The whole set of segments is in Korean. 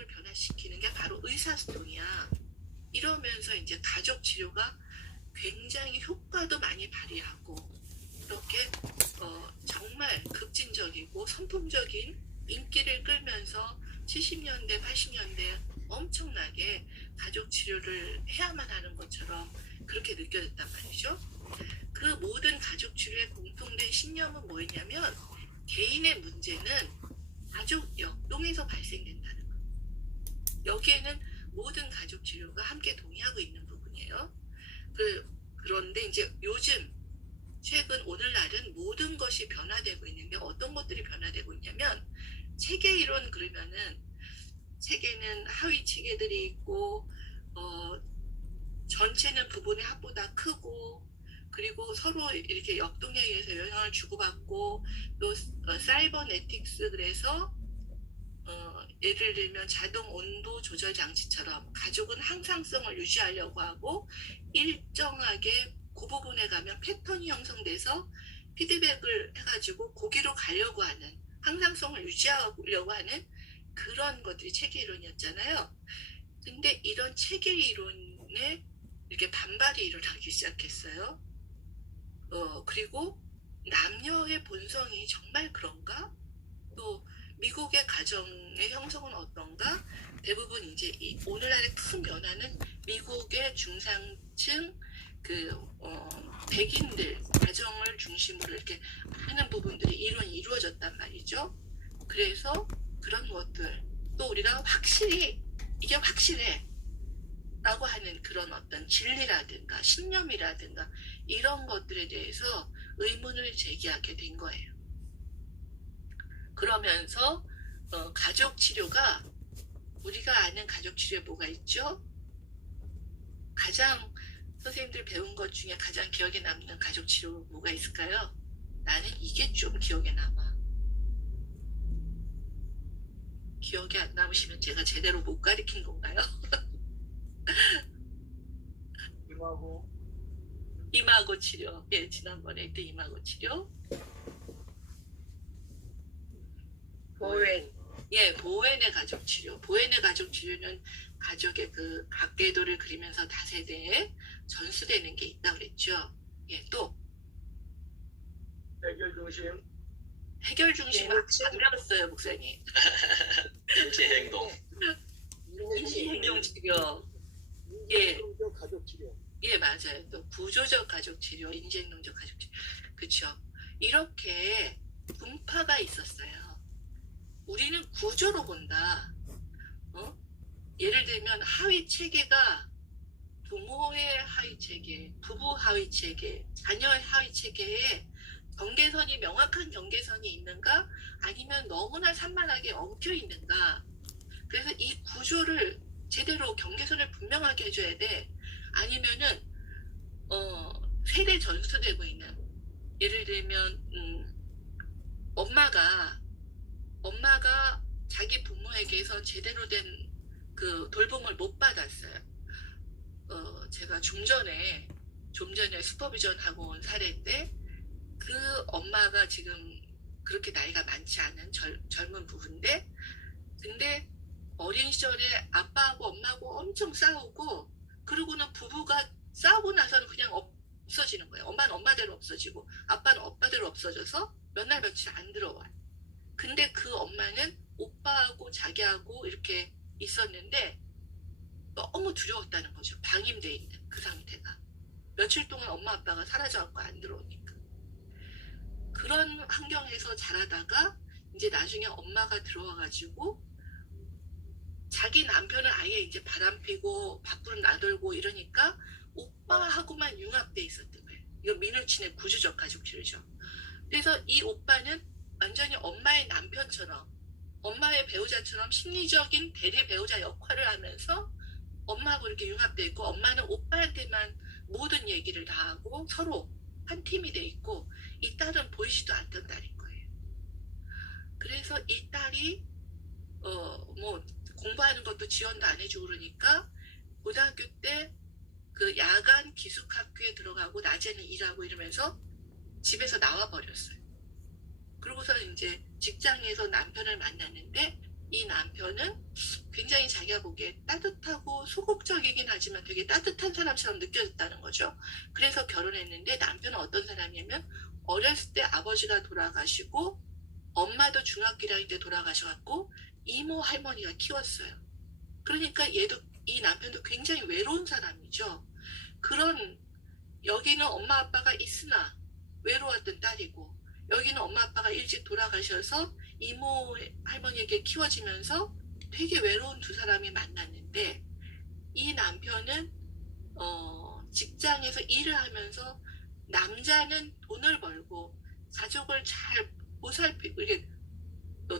내용을 변화시키는 게 바로 의사소통이야. 이러면서 이제 가족 치료가 굉장히 효과도 많이 발휘하고 이렇게 정말 급진적이고 선풍적인 인기를 끌면서 70년대, 80년대 엄청나게 가족 치료를 해야만 하는 것처럼 그렇게 느껴졌단 말이죠. 그 모든 가족 치료의 공통된 신념은 뭐였냐면 개인의 문제는 가족 역동에서 발생된다는 거. 여기에는 모든 가족 치료가 함께 동의하고 있는 부분이에요. 그런데 이제 요즘 최근 오늘날은 모든 것이 변화되고 있는데 어떤 것들이 변화되고 있냐면 체계 이론 그러면은 체계는 하위 체계들이 있고 전체는 부분의 합보다 크고 그리고 서로 이렇게 역동에 의해서 영향을 주고받고 또 사이버네틱스 그래서 예를 들면 자동 온도 조절 장치처럼 가족은 항상성을 유지하려고 하고 일정하게 그 부분에 가면 패턴이 형성돼서 피드백을 해가지고 거기로 가려고 하는 항상성을 유지하려고 하는 그런 것들이 체계 이론이었잖아요. 근데 이런 체계 이론에 이렇게 반발이 일어나기 시작했어요. 그리고 남녀의 본성이 정말 그런가? 또 미국의 가정의 형성은 어떤가? 대부분 이제 오늘날의 큰 변화는 미국의 중상층 백인들 가정을 중심으로 이렇게 하는 부분들이 이루어졌단 말이죠. 그래서 그런 것들 또 우리가 확실히 이게 확실해 라고 하는 그런 어떤 진리라든가 신념이라든가 이런 것들에 대해서 의문을 제기하게 된 거예요. 그러면서 가족 치료가 우리가 아는 가족 치료에 뭐가 있죠? 가장 선생님들 배운 것 중에 가장 기억에 남는 가족 치료 뭐가 있을까요? 나는 이게 좀 기억에 남아. 기억이 안 남으시면 제가 제대로 못 가르친 건가요? 이마고 치료. 예, 지난번에 했던 이마고 치료. 보웬. 예, 보웬의 가족 치료. 보웬의 가족 치료는 가족의 그 각궤도를 그리면서 다세대에 전수되는 게 있다고 그랬죠. 예, 또 해결 중심. 해결 중심은 안 배웠어요, 목사님. 인지행동. 인지행동 치료. 예. 인지행동적 가족 치료. 예, 맞아요. 또 구조적 가족 치료, 인지행동적 가족 치료. 그렇죠. 이렇게 분파가 있었어요. 우리는 구조로 본다. 예를 들면 하위 체계가 부모의 하위 체계, 부부 하위 체계, 자녀의 하위 체계에 경계선이 명확한 경계선이 있는가? 아니면 너무나 산만하게 엉켜 있는가? 그래서 이 구조를 제대로 경계선을 분명하게 해줘야 돼. 아니면은 세대 전수되고 있는 예를 들면 엄마가 자기 부모에게서 제대로 된 그 돌봄을 못 받았어요. 제가 좀 전에 슈퍼비전 하고 온 사례인데 그 엄마가 지금 그렇게 나이가 많지 않은 젊은 부부인데 근데 어린 시절에 아빠하고 엄마하고 엄청 싸우고 그러고는 부부가 싸우고 나서는 그냥 없어지는 거예요. 엄마는 엄마대로 없어지고 아빠는 오빠대로 없어져서 몇 날 며칠 안 들어와요. 근데 그 엄마는 오빠하고 자기하고 이렇게 있었는데 너무 두려웠다는 거죠. 방임돼 있는 그 상태가. 며칠 동안 엄마 아빠가 사라져갖고 안 들어오니까. 그런 환경에서 자라다가 이제 나중에 엄마가 들어와가지고 자기 남편은 아예 이제 바람피고 밖으로 나돌고 이러니까 오빠하고만 융합돼 있었던 거예요. 이거 민우친의 구조적 가족 치료죠. 그래서 이 오빠는 완전히 엄마의 남편처럼 엄마의 배우자처럼 심리적인 대리 배우자 역할을 하면서 엄마하고 이렇게 융합돼 있고 엄마는 오빠한테만 모든 얘기를 다 하고 서로 한 팀이 돼 있고 이 딸은 보이지도 않던 딸인 거예요. 그래서 이 딸이 뭐 공부하는 것도 지원도 안 해주고 그러니까 고등학교 때 그 야간 기숙학교에 들어가고 낮에는 일하고 이러면서 집에서 나와 버렸어요. 그러고서 이제 직장에서 남편을 만났는데 이 남편은 굉장히 자기가 보기에 따뜻하고 소극적이긴 하지만 되게 따뜻한 사람처럼 느껴졌다는 거죠. 그래서 결혼했는데 남편은 어떤 사람이냐면 어렸을 때 아버지가 돌아가시고 엄마도 중학교 1학년 때 돌아가셔갖고 이모 할머니가 키웠어요. 그러니까 이 남편도 굉장히 외로운 사람이죠. 그런 여기는 엄마 아빠가 있으나 외로웠던 딸이고 여기는 엄마 아빠가 일찍 돌아가셔서 이모 할머니에게 키워지면서 되게 외로운 두 사람이 만났는데 이 남편은 직장에서 일을 하면서 남자는 돈을 벌고 가족을 잘 보살피고 이게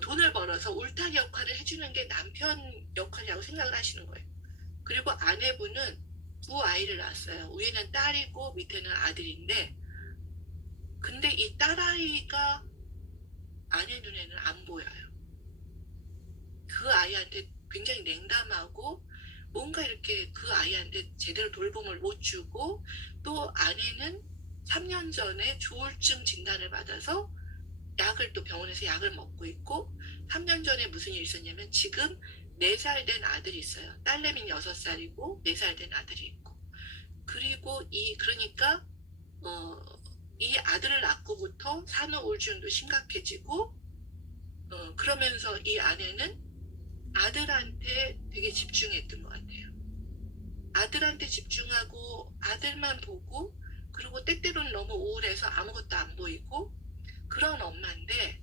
돈을 벌어서 울타리 역할을 해주는 게 남편 역할이라고 생각을 하시는 거예요. 그리고 아내분은 두 아이를 낳았어요. 위에는 딸이고 밑에는 아들인데 근데 이 딸아이가 아내 눈에는 안 보여요. 그 아이한테 굉장히 냉담하고 뭔가 이렇게 그 아이한테 제대로 돌봄을 못 주고 또 아내는 3년 전에 조울증 진단을 받아서 약을 또 병원에서 약을 먹고 있고 3년 전에 무슨 일이 있었냐면 지금 4살 된 아들이 있어요. 딸내미는 6살이고 4살 된 아들이 있고 그리고 그러니까 이 아들을 낳고부터 산후 우울증도 심각해지고 그러면서 이 아내는 아들한테 되게 집중했던 것 같아요. 아들한테 집중하고 아들만 보고 그리고 때때로는 너무 우울해서 아무것도 안 보이고 그런 엄마인데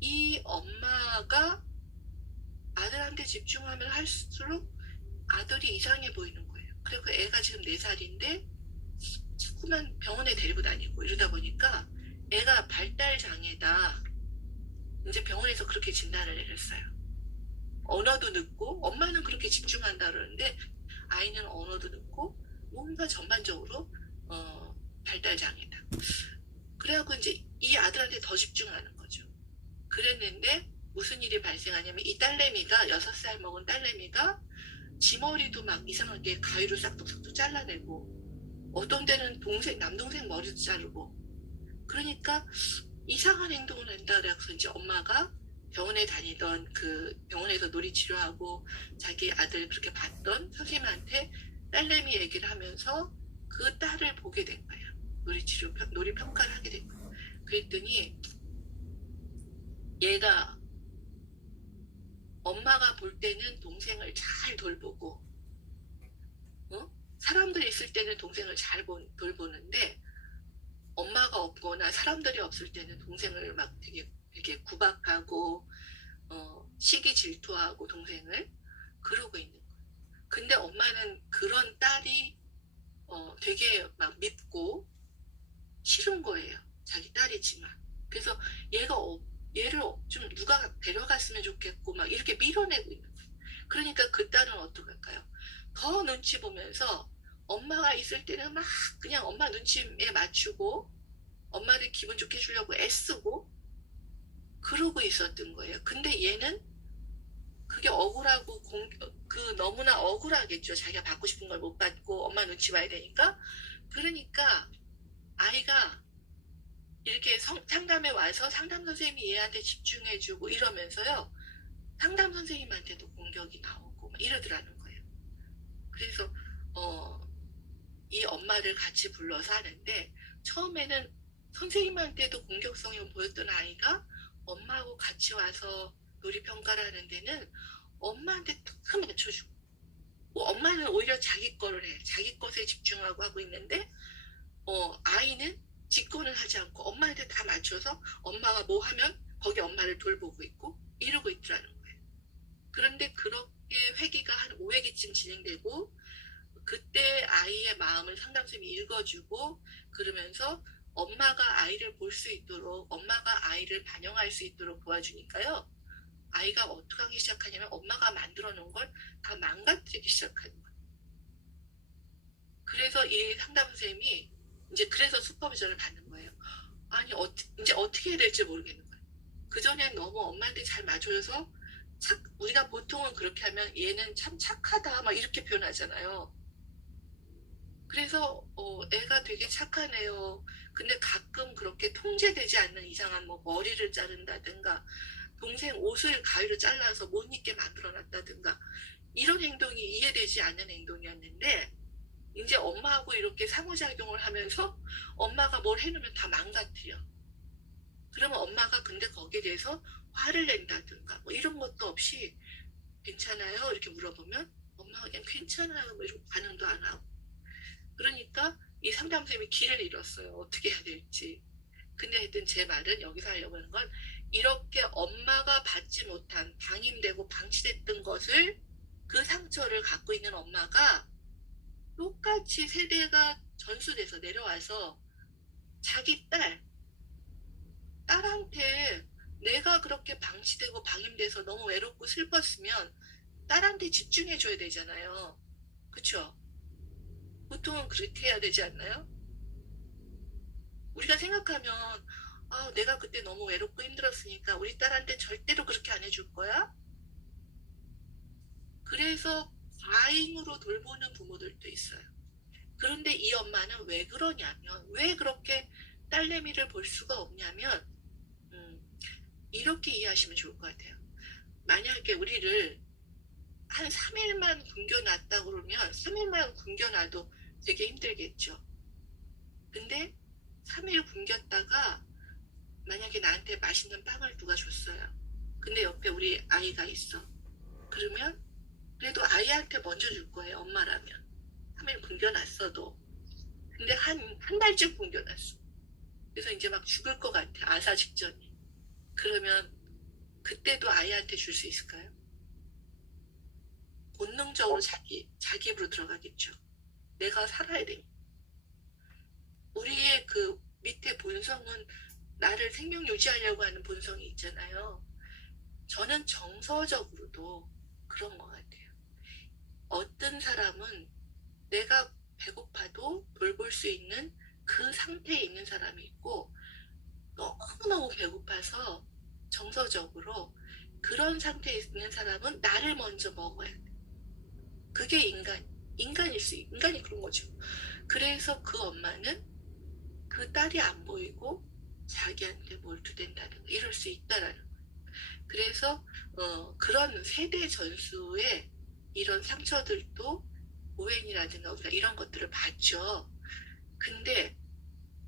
이 엄마가 아들한테 집중하면 할수록 아들이 이상해 보이는 거예요. 그리고 애가 지금 4살인데 자꾸만 병원에 데리고 다니고 이러다 보니까 애가 발달장애다. 이제 병원에서 그렇게 진단을 내렸어요. 언어도 늦고 엄마는 그렇게 집중한다 그러는데 아이는 언어도 늦고 뭔가 전반적으로 발달장애다. 그래갖고 이제 이 아들한테 더 집중하는 거죠. 그랬는데 무슨 일이 발생하냐면 이 딸내미가 6살 먹은 딸내미가 지 머리도 막 이상하게 가위로 싹둑싹둑 잘라내고 어떤 데는 남동생 머리도 자르고 그러니까 이상한 행동을 한다 그래서 이제 엄마가 병원에 다니던 그 병원에서 놀이치료하고 자기 아들 그렇게 봤던 선생님한테 딸내미 얘기를 하면서 그 딸을 보게 된 거예요. 놀이평가를 하게 된 거예요. 그랬더니 얘가 엄마가 볼 때는 동생을 잘 돌보고 사람들이 있을 때는 동생을 잘 돌보는데 엄마가 없거나 사람들이 없을 때는 동생을 막 되게 구박하고 시기 질투하고 동생을 그러고 있는 거예요. 근데 엄마는 그런 딸이 되게 막 밉고 싫은 거예요. 자기 딸이지만. 그래서 얘를 좀 누가 데려갔으면 좋겠고 막 이렇게 밀어내고 있는 거예요. 그러니까 그 딸은 어떡할까요? 더 눈치 보면서 엄마가 있을 때는 막 그냥 엄마 눈치에 맞추고 엄마를 기분 좋게 해주려고 애쓰고 그러고 있었던 거예요. 근데 얘는 그게 억울하고 너무나 억울하겠죠. 자기가 받고 싶은 걸 못 받고 엄마 눈치 봐야 되니까. 그러니까 아이가 이렇게 상담에 와서 상담 선생님이 얘한테 집중해주고 이러면서요. 상담 선생님한테도 공격이 나오고 막 이러더라는 거예요. 그래서 이 엄마를 같이 불러서 하는데 처음에는 선생님한테도 공격성이 보였던 아이가 엄마하고 같이 와서 놀이평가를 하는 데는 엄마한테 탁 맞춰주고 엄마는 오히려 자기 거를 해. 자기 것에 집중하고 하고 있는데 아이는 지 거는 하지 않고 엄마한테 다 맞춰서 엄마가 뭐 하면 거기 엄마를 돌보고 있고 이러고 있더라는 거예요. 그런데 그렇게 회기가 한 5회기쯤 진행되고 그때 아이의 마음을 상담쌤이 읽어주고 그러면서 엄마가 아이를 볼 수 있도록 엄마가 아이를 반영할 수 있도록 도와주니까요. 아이가 어떻게 하기 시작하냐면 엄마가 만들어 놓은 걸 다 망가뜨리기 시작하는 거예요. 그래서 이 상담 선생님이 이제 그래서 슈퍼비전을 받는 거예요. 아니 이제 어떻게 해야 될지 모르겠는 거예요. 그전엔 너무 엄마한테 잘 맞춰줘서 우리가 보통은 그렇게 하면 얘는 참 착하다 막 이렇게 표현하잖아요. 그래서 애가 되게 착하네요. 근데 가끔 그렇게 통제되지 않는 이상한 뭐 머리를 자른다든가 동생 옷을 가위로 잘라서 못 입게 만들어놨다든가 이런 행동이 이해되지 않는 행동이었는데 이제 엄마하고 이렇게 상호작용을 하면서 엄마가 뭘 해놓으면 다 망가뜨려. 그러면 엄마가 근데 거기에 대해서 화를 낸다든가 뭐 이런 것도 없이 괜찮아요? 이렇게 물어보면 엄마가 그냥 괜찮아요 뭐 이런 반응도 안 하고. 그러니까 이 상담쌤이 길을 잃었어요. 어떻게 해야 될지. 근데 하여튼 제 말은 여기서 하려고 하는 건 이렇게 엄마가 받지 못한 방임되고 방치됐던 것을 그 상처를 갖고 있는 엄마가 똑같이 세대가 전수돼서 내려와서 자기 딸한테 내가 그렇게 방치되고 방임돼서 너무 외롭고 슬펐으면 딸한테 집중해줘야 되잖아요. 그쵸? 보통은 그렇게 해야 되지 않나요? 우리가 생각하면 아, 내가 그때 너무 외롭고 힘들었으니까 우리 딸한테 절대로 그렇게 안 해줄 거야? 그래서 과잉으로 돌보는 부모들도 있어요. 그런데 이 엄마는 왜 그러냐면 왜 그렇게 딸내미를 볼 수가 없냐면 이렇게 이해하시면 좋을 것 같아요. 만약에 우리를 한 3일만 굶겨놨다 그러면 3일만 굶겨놔도 되게 힘들겠죠. 근데 3일 굶겼다가 만약에 나한테 맛있는 빵을 누가 줬어요. 근데 옆에 우리 아이가 있어. 그러면 그래도 아이한테 먼저 줄 거예요. 엄마라면. 3일 굶겨놨어도. 근데 한 달쯤 굶겨놨어. 그래서 이제 막 죽을 것 같아. 아사 직전이. 그러면 그때도 아이한테 줄 수 있을까요? 본능적으로 자기 입으로 들어가겠죠. 내가 살아야 돼. 우리의 그 밑에 본성은 나를 생명 유지하려고 하는 본성이 있잖아요. 저는 정서적으로도 그런 것 같아요. 어떤 사람은 내가 배고파도 돌볼 수 있는 그 상태에 있는 사람이 있고 너무너무 배고파서 정서적으로 그런 상태에 있는 사람은 나를 먼저 먹어야 돼. 그게 인간이 그런 거죠. 그래서 그 엄마는 그 딸이 안 보이고 자기한테 몰두된다든가 이럴 수 있다라는 거예요. 그래서 그런 세대 전수에 이런 상처들도 오행이라든가 우리가 이런 것들을 봤죠. 근데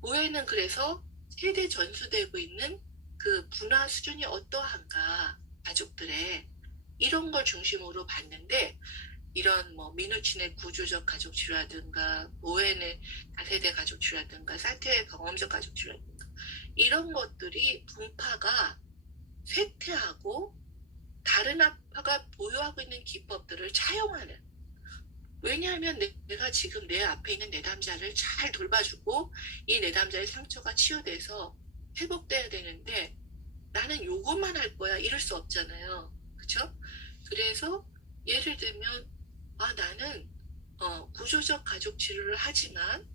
오해는 그래서 세대 전수되고 있는 그 문화 수준이 어떠한가 가족들의 이런 걸 중심으로 봤는데 이런 뭐 민우친의 구조적 가족치료라든가 오해의 다세대 가족치료라든가 사태의 경험적 가족치료라든가 이런 것들이 분파가 쇠퇴하고 다른 아빠가 보유하고 있는 기법들을 차용하는 왜냐하면 내가 지금 내 앞에 있는 내담자를 잘 돌봐주고 이 내담자의 상처가 치유돼서 회복돼야 되는데 나는 요것만 할 거야 이럴 수 없잖아요. 그쵸? 그래서 예를 들면 나는 구조적 가족 치료를 하지만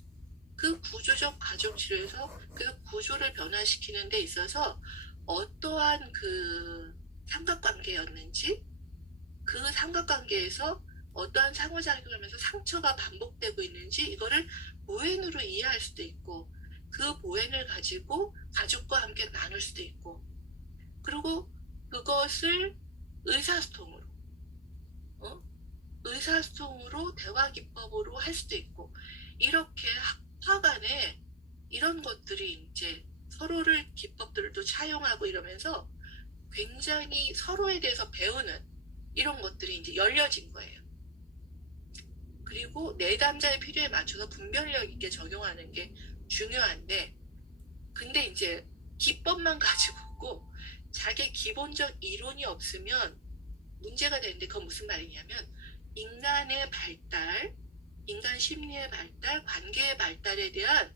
그 구조적 가족 치료에서 그 구조를 변화시키는 데 있어서 어떠한 그 삼각관계였는지 그 삼각관계에서 어떠한 상호작용을 하면서 상처가 반복되고 있는지 이거를 모행으로 이해할 수도 있고 그 모행을 가지고 가족과 함께 나눌 수도 있고 그리고 그것을 의사소통으로 대화 기법으로 할 수도 있고 이렇게 학파 간에 이런 것들이 이제 서로를 기법들을 또 차용하고 이러면서 굉장히 서로에 대해서 배우는 이런 것들이 이제 열려진 거예요. 그리고 내담자의 필요에 맞춰서 분별력 있게 적용하는 게 중요한데 근데 이제 기법만 가지고 있고 자기 기본적 이론이 없으면 문제가 되는데 그건 무슨 말이냐면 인간의 발달, 인간 심리의 발달, 관계의 발달에 대한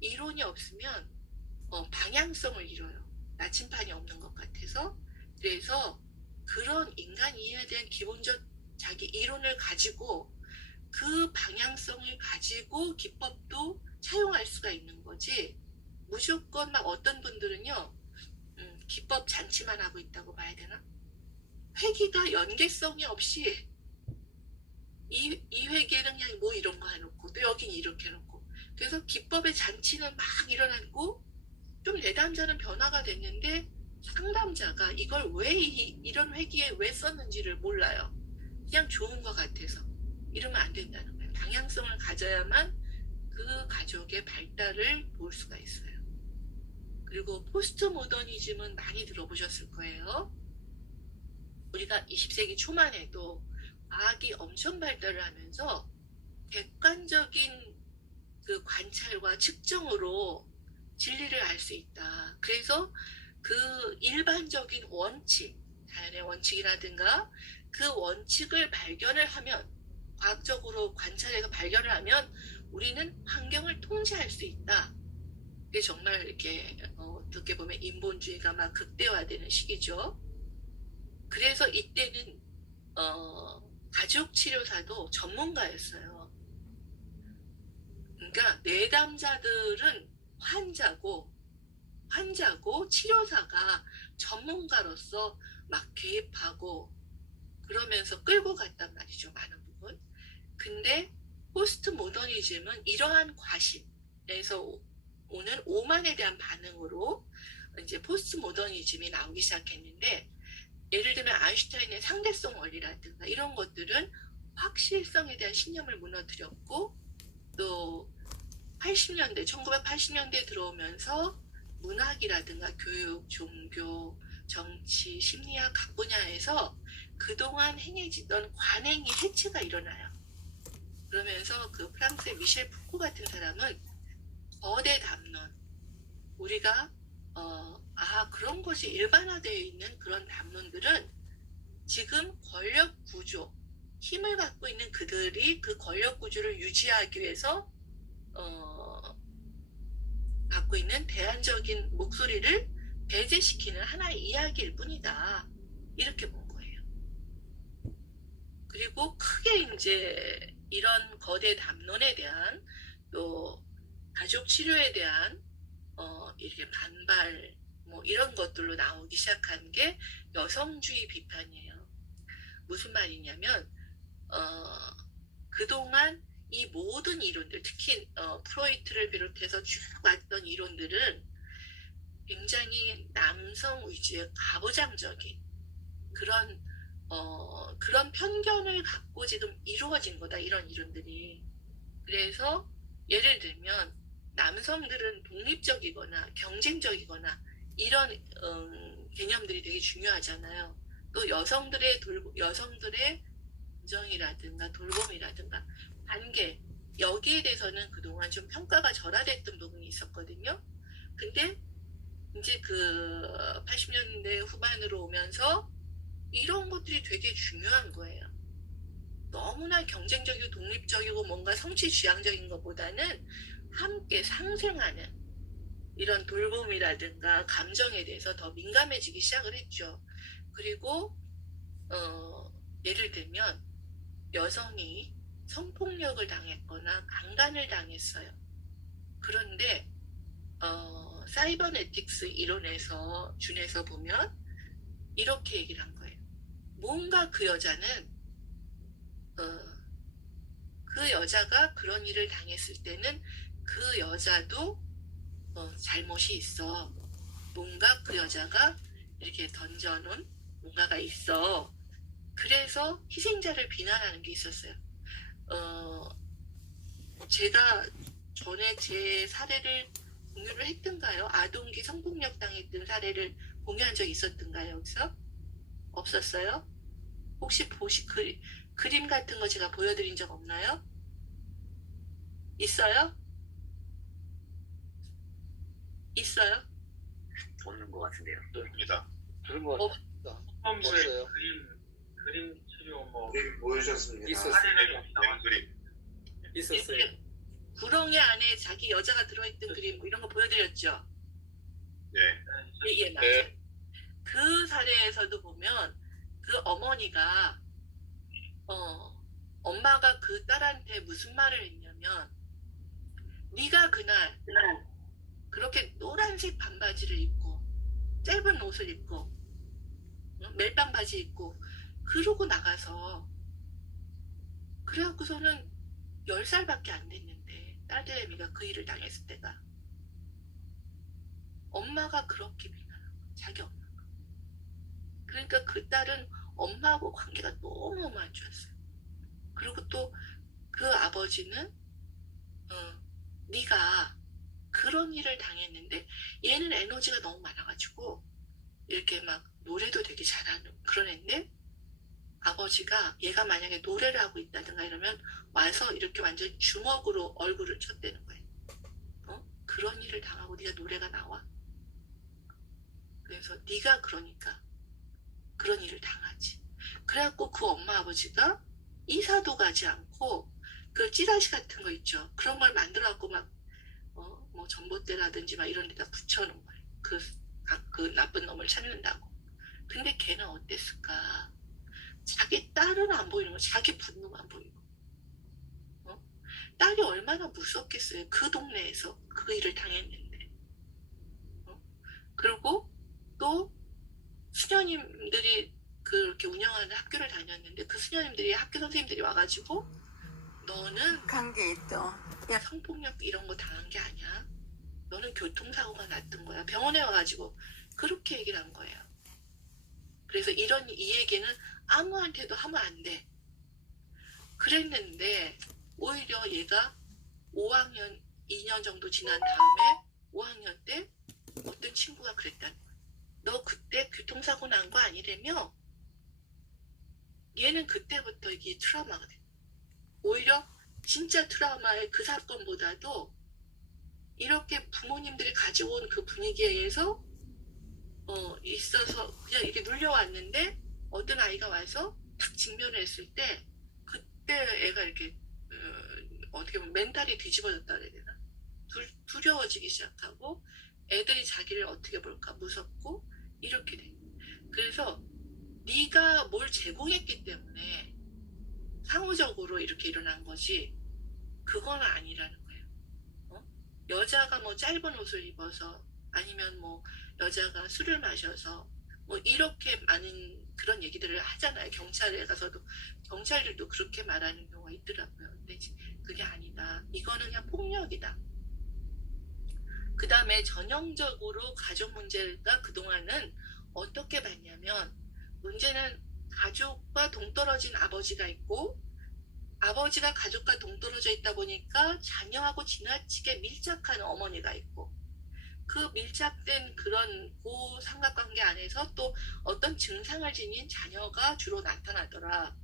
이론이 없으면 방향성을 잃어요. 나침판이 없는 것 같아서 그래서 그런 인간 이해에 대한 기본적 자기 이론을 가지고 그 방향성을 가지고 기법도 차용할 수가 있는 거지 무조건 막 어떤 분들은요 기법 잔치만 하고 있다고 봐야 되나? 회기가 연계성이 없이 이 회계는 그냥 뭐 이런 거 해놓고 또 여긴 이렇게 해놓고 그래서 기법의 잔치는 막 일어나고 좀 내담자는 변화가 됐는데 상담자가 이걸 왜 이런 회기에 왜 썼는지를 몰라요. 그냥 좋은 것 같아서. 이러면 안 된다는 거예요. 방향성을 가져야만 그 가족의 발달을 볼 수가 있어요. 그리고 포스트 모더니즘은 많이 들어보셨을 거예요. 우리가 20세기 초만 해도 과학이 엄청 발달을 하면서 객관적인 그 관찰과 측정으로 진리를 알 수 있다. 그래서 그 일반적인 원칙, 자연의 원칙이라든가 그 원칙을 발견을 하면, 과학적으로 관찰해서 발견을 하면 우리는 환경을 통제할 수 있다. 이게 정말 이렇게 어떻게 보면 인본주의가 막 극대화되는 시기죠. 그래서 이때는 가족치료사도 전문가였어요. 그러니까 내담자들은 환자고 치료사가 전문가로서 막 개입하고 그러면서 끌고 갔단 말이죠. 많은 부분. 근데 포스트 모더니즘은 이러한 과실에서 오는 오만에 대한 반응으로 이제 포스트 모더니즘이 나오기 시작했는데, 예를 들면 아인슈타인의 상대성 원리라든가 이런 것들은 확실성에 대한 신념을 무너뜨렸고, 또 1980년대 들어오면서 문학이라든가 교육, 종교, 정치, 심리학 각 분야에서 그동안 행해지던 관행이 해체가 일어나요. 그러면서 그 프랑스의 미셸 푸코 같은 사람은 거대 담론, 우리가 그런 것이 일반화되어 있는 그런 담론들은 지금 권력 구조, 힘을 갖고 있는 그들이 그 권력 구조를 유지하기 위해서 갖고 있는 대안적인 목소리를 배제시키는 하나의 이야기일 뿐이다. 이렇게 본 거예요. 그리고 크게 이제 이런 거대 담론에 대한, 또 가족 치료에 대한 이렇게 반발 이런 것들로 나오기 시작한 게 여성주의 비판이에요. 무슨 말이냐면 그동안 이 모든 이론들, 특히 프로이트를 비롯해서 쭉 왔던 이론들은 굉장히 남성 위주의 가부장적인 그런 편견을 갖고 지금 이루어진 거다, 이런 이론들이. 그래서 예를 들면 남성들은 독립적이거나 경쟁적이거나 이런 개념들이 되게 중요하잖아요. 또 여성들의 정이라든가 돌봄이라든가 관계, 여기에 대해서는 그동안 좀 평가가 절하됐던 부분이 있었거든요. 근데 이제 그 80년대 후반으로 오면서 이런 것들이 되게 중요한 거예요. 너무나 경쟁적이고 독립적이고 뭔가 성취 지향적인 것보다는 함께 상생하는 이런 돌봄이라든가 감정에 대해서 더 민감해지기 시작을 했죠. 그리고 예를 들면 여성이 성폭력을 당했거나 강간을 당했어요. 그런데 사이버네틱스 이론에서 준에서 보면 이렇게 얘기를 한 거예요. 뭔가 그 여자는 그 여자가 그런 일을 당했을 때는 그 여자도 잘못이 있어. 뭔가 그 여자가 이렇게 던져놓은 뭔가가 있어. 그래서 희생자를 비난하는 게 있었어요. 제가 전에 제 사례를 공유를 했던가요? 아동기 성폭력 당했던 사례를 공유한 적 있었던가요? 여기서? 없었어요? 혹시 그림 같은 거 제가 보여드린 적 없나요? 있어요? 있어요? 없는 것 같은데요. 입니다. 그런 거 어, 처음부에 없어요. 그림 치료 보여주셨습니다. 있었어요. 사례를 나왔 그림. 있었어요. 구렁이 안에 자기 여자가 들어있던 그림 이런 거 보여드렸죠? 네. 예, 맞아요. 그 사례에서도 보면 그 어머니가 엄마가 그 딸한테 무슨 말을 했냐면, 네가 그날 그렇게 노란색 반바지를 입고 짧은 옷을 입고 멜빵 바지 입고 그러고 나가서, 그래갖고서는 10살밖에 안 됐는데 딸들애미가 그 일을 당했을 때가 엄마가 그렇게 비난하고 자기 엄마가 그러니까 그 딸은 엄마하고 관계가 너무너무 안 좋았어요. 그리고 또 그 아버지는 네가 그런 일을 당했는데 얘는 에너지가 너무 많아가지고 이렇게 막 노래도 되게 잘하는 그런 애인데 아버지가 얘가 만약에 노래를 하고 있다든가 이러면 와서 이렇게 완전 주먹으로 얼굴을 쳤대는 거예요. 그런 일을 당하고 네가 노래가 나와? 그래서 네가 그러니까 그런 일을 당하지. 그래갖고 그 엄마 아버지가 이사도 가지 않고 그 찌라시 같은 거 있죠. 그런 걸 만들어갖고 막 뭐 전봇대라든지 막 이런 데다 붙여놓은 거예요. 그 나쁜 놈을 찾는다고. 근데 걔는 어땠을까? 자기 딸은 안 보이는 거, 자기 분노만 보이고. 딸이 얼마나 무섭겠어요. 그 동네에서 그 일을 당했는데. 그리고 또 수녀님들이 그렇게 운영하는 학교를 다녔는데 그 수녀님들이 학교 선생님들이 와가지고 너는 관계 있죠. 성폭력 이런 거 당한 게 아니야. 너는 교통사고가 났던 거야. 병원에 와가지고 그렇게 얘기를 한 거예요. 그래서 이 얘기는 아무한테도 하면 안 돼. 그랬는데 오히려 얘가 5학년 2년 정도 지난 다음에 5학년 때 어떤 친구가 그랬다는 거야. 너 그때 교통사고 난 거 아니라며? 얘는 그때부터 이게 트라우마가 돼. 오히려 진짜 트라우마의 그 사건보다도 이렇게 부모님들이 가지고 온 그 분위기에 의해서 있어서 그냥 이렇게 눌려왔는데 어떤 아이가 와서 탁 직면을 했을 때 그때 애가 이렇게 어떻게 보면 멘탈이 뒤집어졌다 그래야 되나? 두려워지기 시작하고 애들이 자기를 어떻게 볼까 무섭고 이렇게 돼. 그래서 네가 뭘 제공했기 때문에 상호적으로 이렇게 일어난 거지 그건 아니라는 거예요. 여자가 뭐 짧은 옷을 입어서 아니면 뭐 여자가 술을 마셔서 뭐 이렇게 많은 그런 얘기들을 하잖아요. 경찰에 가서도 경찰들도 그렇게 말하는 경우가 있더라고요. 근데 그게 아니다. 이거는 그냥 폭력이다. 그 다음에 전형적으로 가족 문제가 그동안은 어떻게 봤냐면 문제는 가족과 동떨어진 아버지가 있고 아버지가 가족과 동떨어져 있다 보니까 자녀하고 지나치게 밀착한 어머니가 있고 그 밀착된 그런 고삼각관계 안에서 또 어떤 증상을 지닌 자녀가 주로 나타나더라.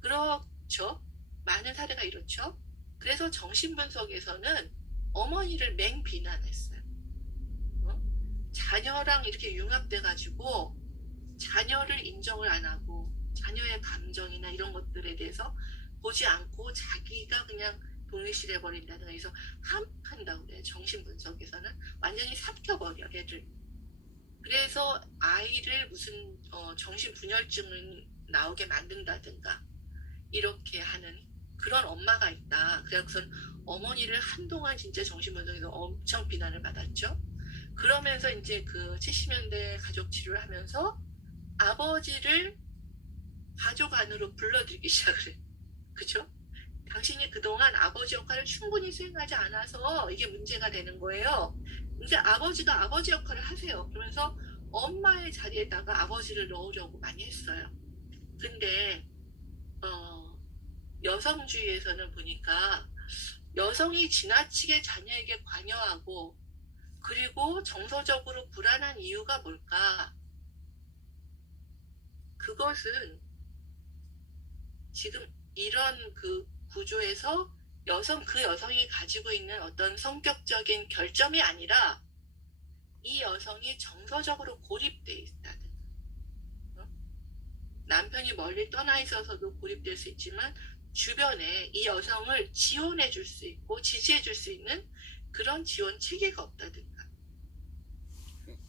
그렇죠. 많은 사례가 이렇죠. 그래서 정신분석에서는 어머니를 맹비난했어요. 자녀랑 이렇게 융합돼가지고 자녀를 인정을 안 하고 자녀의 감정이나 이런 것들에 대해서 보지 않고 자기가 그냥 동일시해버린다든가 해서 함한다고 그래요. 정신분석에서는 완전히 삭혀버려 애를. 그래서 아이를 무슨 정신분열증을 나오게 만든다든가 이렇게 하는 그런 엄마가 있다. 그래서 어머니를 한동안 진짜 정신분석에서 엄청 비난을 받았죠. 그러면서 이제 그 70년대 가족 치료를 하면서 아버지를 가족 안으로 불러들이기 시작을 해요. 그죠? 당신이 그동안 아버지 역할을 충분히 수행하지 않아서 이게 문제가 되는 거예요. 이제 아버지가 아버지 역할을 하세요. 그러면서 엄마의 자리에다가 아버지를 넣으려고 많이 했어요. 근데 여성주의에서는 보니까 여성이 지나치게 자녀에게 관여하고 그리고 정서적으로 불안한 이유가 뭘까? 그것은 지금 이런 그 구조에서 그 여성이 가지고 있는 어떤 성격적인 결점이 아니라 이 여성이 정서적으로 고립돼 있다든. 남편이 멀리 떠나 있어서도 고립될 수 있지만 주변에 이 여성을 지원해 줄 수 있고 지지해 줄 수 있는 그런 지원 체계가 없다든가.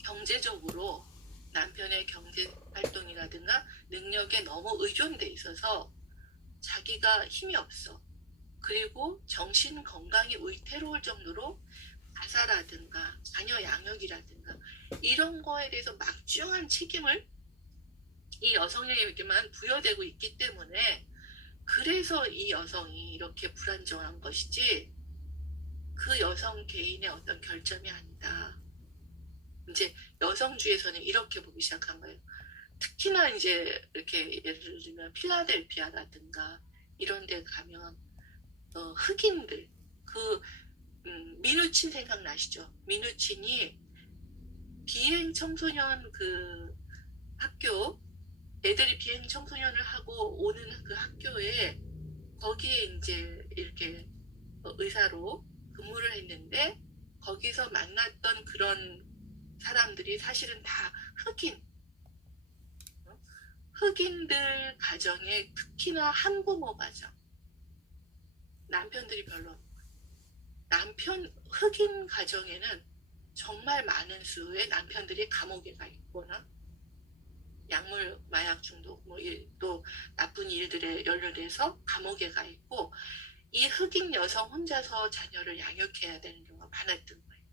경제적으로 남편의 경제 활동이라든가 능력에 너무 의존돼 있어서 자기가 힘이 없어. 그리고 정신 건강이 위태로울 정도로 가사라든가 자녀 양육이라든가 이런 거에 대해서 막중한 책임을 이 여성에게만 부여되고 있기 때문에 그래서 이 여성이 이렇게 불안정한 것이지 그 여성 개인의 어떤 결점이 아니다. 이제 여성주의에서는 이렇게 보기 시작한 거예요. 특히나 이제 이렇게 예를 들면 필라델피아라든가 이런 데 가면 흑인들 미누친 생각나시죠? 미누친이 비행 청소년 그 학교 애들이 비행 청소년을 하고 오는 그 학교에 거기에 이제 이렇게 의사로 근무를 했는데 거기서 만났던 그런 사람들이 사실은 다 흑인들 가정에 특히나 한부모 가정 남편들이 별로 없고 흑인 가정에는 정말 많은 수의 남편들이 감옥에 가 있거나 약물 마약 중독 또 나쁜 일들에 연루돼서 감옥에 가 있고 이 흑인 여성 혼자서 자녀를 양육해야 되는 경우가 많았던 거예요.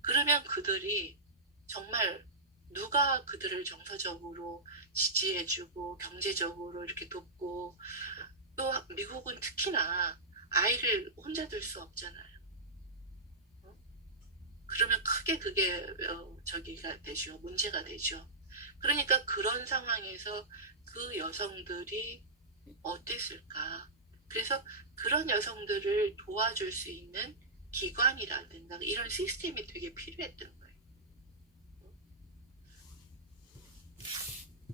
그러면 그들이 정말 누가 그들을 정서적으로 지지해주고 경제적으로 이렇게 돕고 또 미국은 특히나 아이를 혼자 둘 수 없잖아요. 그러면 크게 그게 저기가 되죠. 문제가 되죠. 그러니까 그런 상황에서 그 여성들이 어땠을까? 그래서 그런 여성들을 도와줄 수 있는 기관이라든가 이런 시스템이 되게 필요했던 거예요.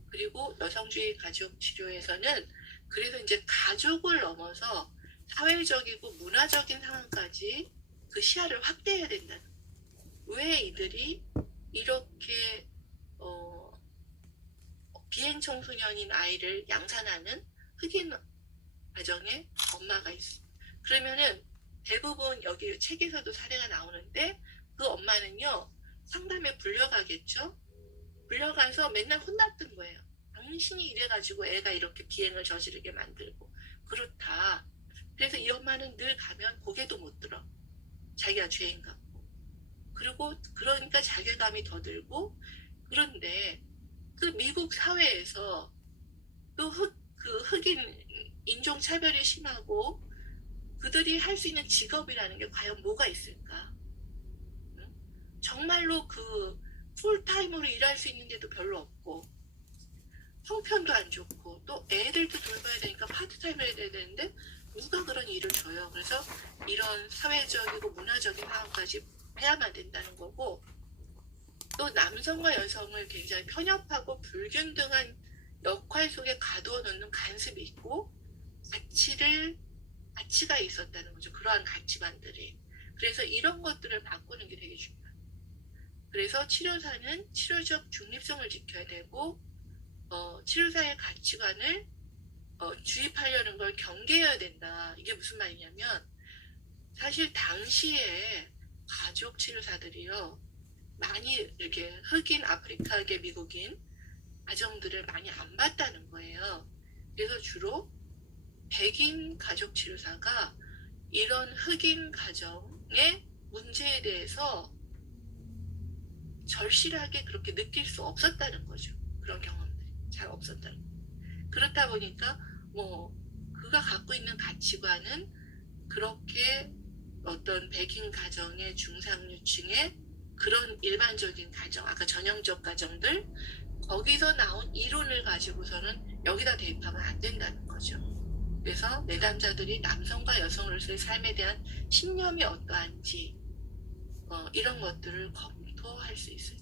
그리고 여성주의 가족 치료에서는 그래서 이제 가족을 넘어서 사회적이고 문화적인 상황까지 그 시야를 확대해야 된다는 거예요. 왜 이들이 이렇게 비행 청소년인 아이를 양산하는 흑인 가정에 엄마가 있어. 그러면은 대부분 여기 책에서도 사례가 나오는데 그 엄마는요 상담에 불려가겠죠. 불려가서 맨날 혼났던 거예요. 당신이 이래가지고 애가 이렇게 비행을 저지르게 만들고 그렇다. 그래서 이 엄마는 늘 가면 고개도 못 들어. 자기가 죄인 같고. 그리고 그러니까 자괴감이 더 들고 그런데 그 미국 사회에서 또 흑인 인종차별이 심하고 그들이 할 수 있는 직업이라는 게 과연 뭐가 있을까? 응? 정말로 그 풀타임으로 일할 수 있는 데도 별로 없고 형편도 안 좋고 또 애들도 돌봐야 되니까 파트타임을 해야 되는데 누가 그런 일을 줘요. 그래서 이런 사회적이고 문화적인 상황까지 해야만 된다는 거고 또 남성과 여성을 굉장히 편협하고 불균등한 역할 속에 가두어 놓는 간섭이 있고 가치가 있었다는 거죠. 그러한 가치관들이. 그래서 이런 것들을 바꾸는 게 되게 중요해요. 그래서 치료사는 치료적 중립성을 지켜야 되고 치료사의 가치관을 주입하려는 걸 경계해야 된다. 이게 무슨 말이냐면 사실 당시에 가족 치료사들이요 많이 이렇게 흑인, 아프리카계, 미국인 가정들을 많이 안 봤다는 거예요. 그래서 주로 백인 가족 치료사가 이런 흑인 가정의 문제에 대해서 절실하게 그렇게 느낄 수 없었다는 거죠. 그런 경험들이 잘 없었다는 거예요. 그렇다 보니까 그가 갖고 있는 가치관은 그렇게 어떤 백인 가정의 중상류층의 그런 일반적인 가정, 아까 전형적 가정들 거기서 나온 이론을 가지고서는 여기다 대입하면 안 된다는 거죠. 그래서 내담자들이 남성과 여성으로서의 삶에 대한 신념이 어떠한지 이런 것들을 검토할 수 있어요.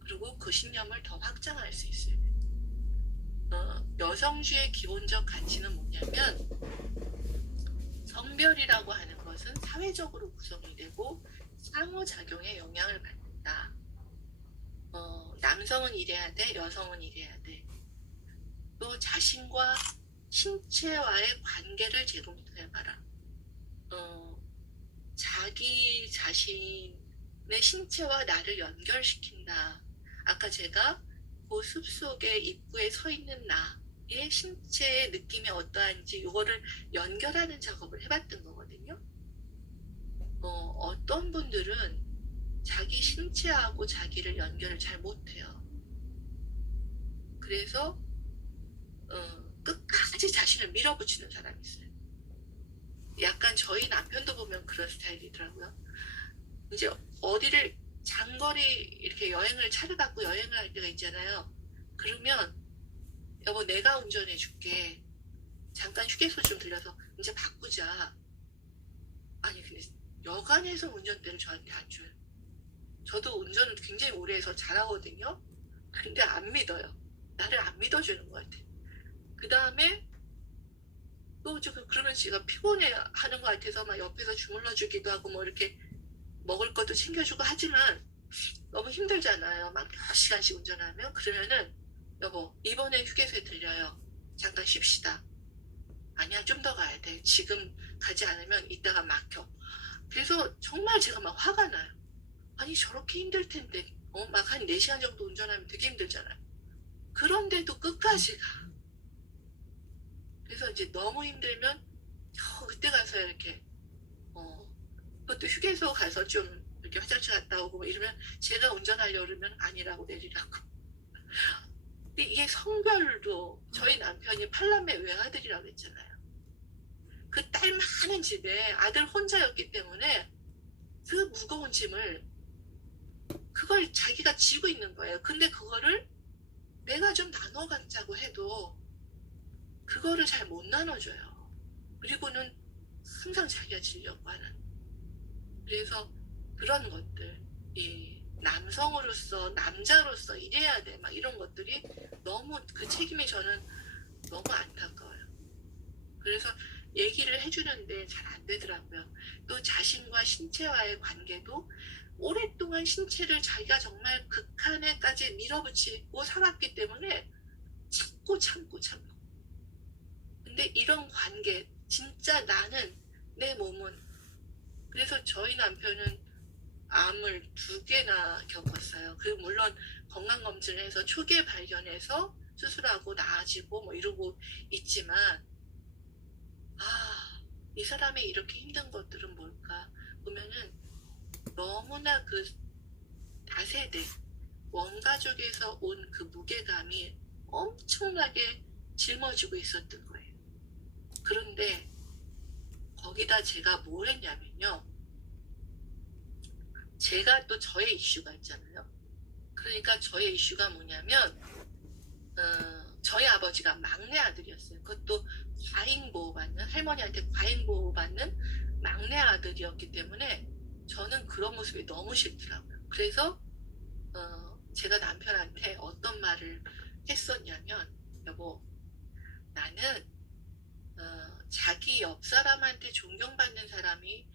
그리고 그 신념을 더 확장할 수 있어요. 여성주의 기본적 가치는 뭐냐면 성별이라고 하는 것은 사회적으로 구성이 되고 상호작용에 영향을 받는다. 남성은 이래야 돼, 여성은 이래야 돼. 또 자신과 신체와의 관계를 재검토해봐라. 자기 자신의 신체와 나를 연결시킨다. 아까 제가 그 숲속의 입구에 서 있는 나의 신체의 느낌이 어떠한지 이거를 연결하는 작업을 해봤던 거거든요. 어떤 분들은 자기 신체하고 자기를 연결을 잘 못해요. 그래서 끝까지 자신을 밀어붙이는 사람이 있어요. 약간 저희 남편도 보면 그런 스타일이더라고요. 이제 어디를 장거리 이렇게 여행을 차를 갖고 여행을 할 때가 있잖아요. 그러면 여보 내가 운전해 줄게. 잠깐 휴게소 좀 들려서 이제 바꾸자. 아니 근데 여간에서 운전대를 저한테 안 줘요. 저도 운전을 굉장히 오래 해서 잘하거든요. 근데 안 믿어요. 나를 안 믿어주는 것 같아. 그 다음에 또 그러면 제가 피곤해 하는 것 같아서 막 옆에서 주물러 주기도 하고 뭐 이렇게 먹을 것도 챙겨주고 하지만 너무 힘들잖아요. 막 몇 시간씩 운전하면. 그러면은 여보 이번에 휴게소에 들려요. 잠깐 쉬읍시다. 아니야 좀 더 가야 돼. 지금 가지 않으면 이따가 막혀. 그래서 정말 제가 막 화가 나요. 아니 저렇게 힘들 텐데 막 한 4시간 정도 운전하면 되게 힘들잖아요. 그런데도 끝까지 가. 그래서 이제 너무 힘들면 그때 가서 이렇게 그것도 휴게소 가서 좀 이렇게 화장실 갔다 오고 뭐 이러면 제가 운전하려고 그러면 아니라고 내리라고. 근데 이게 성별도 저희 남편이 8남매 외아들이라고 했잖아요. 그 딸 많은 집에 아들 혼자였기 때문에 그 무거운 짐을 그걸 자기가 지고 있는 거예요. 근데 그거를 내가 좀 나눠 갖자고 해도 그거를 잘 못 나눠줘요. 그리고는 항상 자기가 지려고 하는. 그래서 그런 것들, 이 남성으로서 남자로서 이래야 돼 막 이런 것들이 너무 그 책임이 저는 너무 안타까워요. 그래서 얘기를 해주는데 잘 안 되더라고요. 또 자신과 신체와의 관계도 오랫동안 신체를 자기가 정말 극한에까지 밀어붙이고 살았기 때문에 참고. 근데 이런 관계, 진짜 나는, 내 몸은. 그래서 저희 남편은 암을 2개나 겪었어요. 그 물론 건강검진을 해서 초기에 발견해서 수술하고 나아지고 뭐 이러고 있지만 이 사람이 이렇게 힘든 것들은 뭘까 보면은 너무나 그 다세대 원가족에서 온 그 무게감이 엄청나게 짊어지고 있었던 거예요. 그런데 거기다 제가 뭘 했냐면요. 제가 또 저의 이슈가 있잖아요. 그러니까 저의 이슈가 뭐냐면 저희 아버지가 막내 아들이었어요. 그것도 과잉보호받는, 할머니한테 과잉보호받는 막내 아들이었기 때문에 저는 그런 모습이 너무 싫더라고요. 그래서 제가 남편한테 어떤 말을 했었냐면 여보 나는 자기 옆 사람한테 존경받는 사람이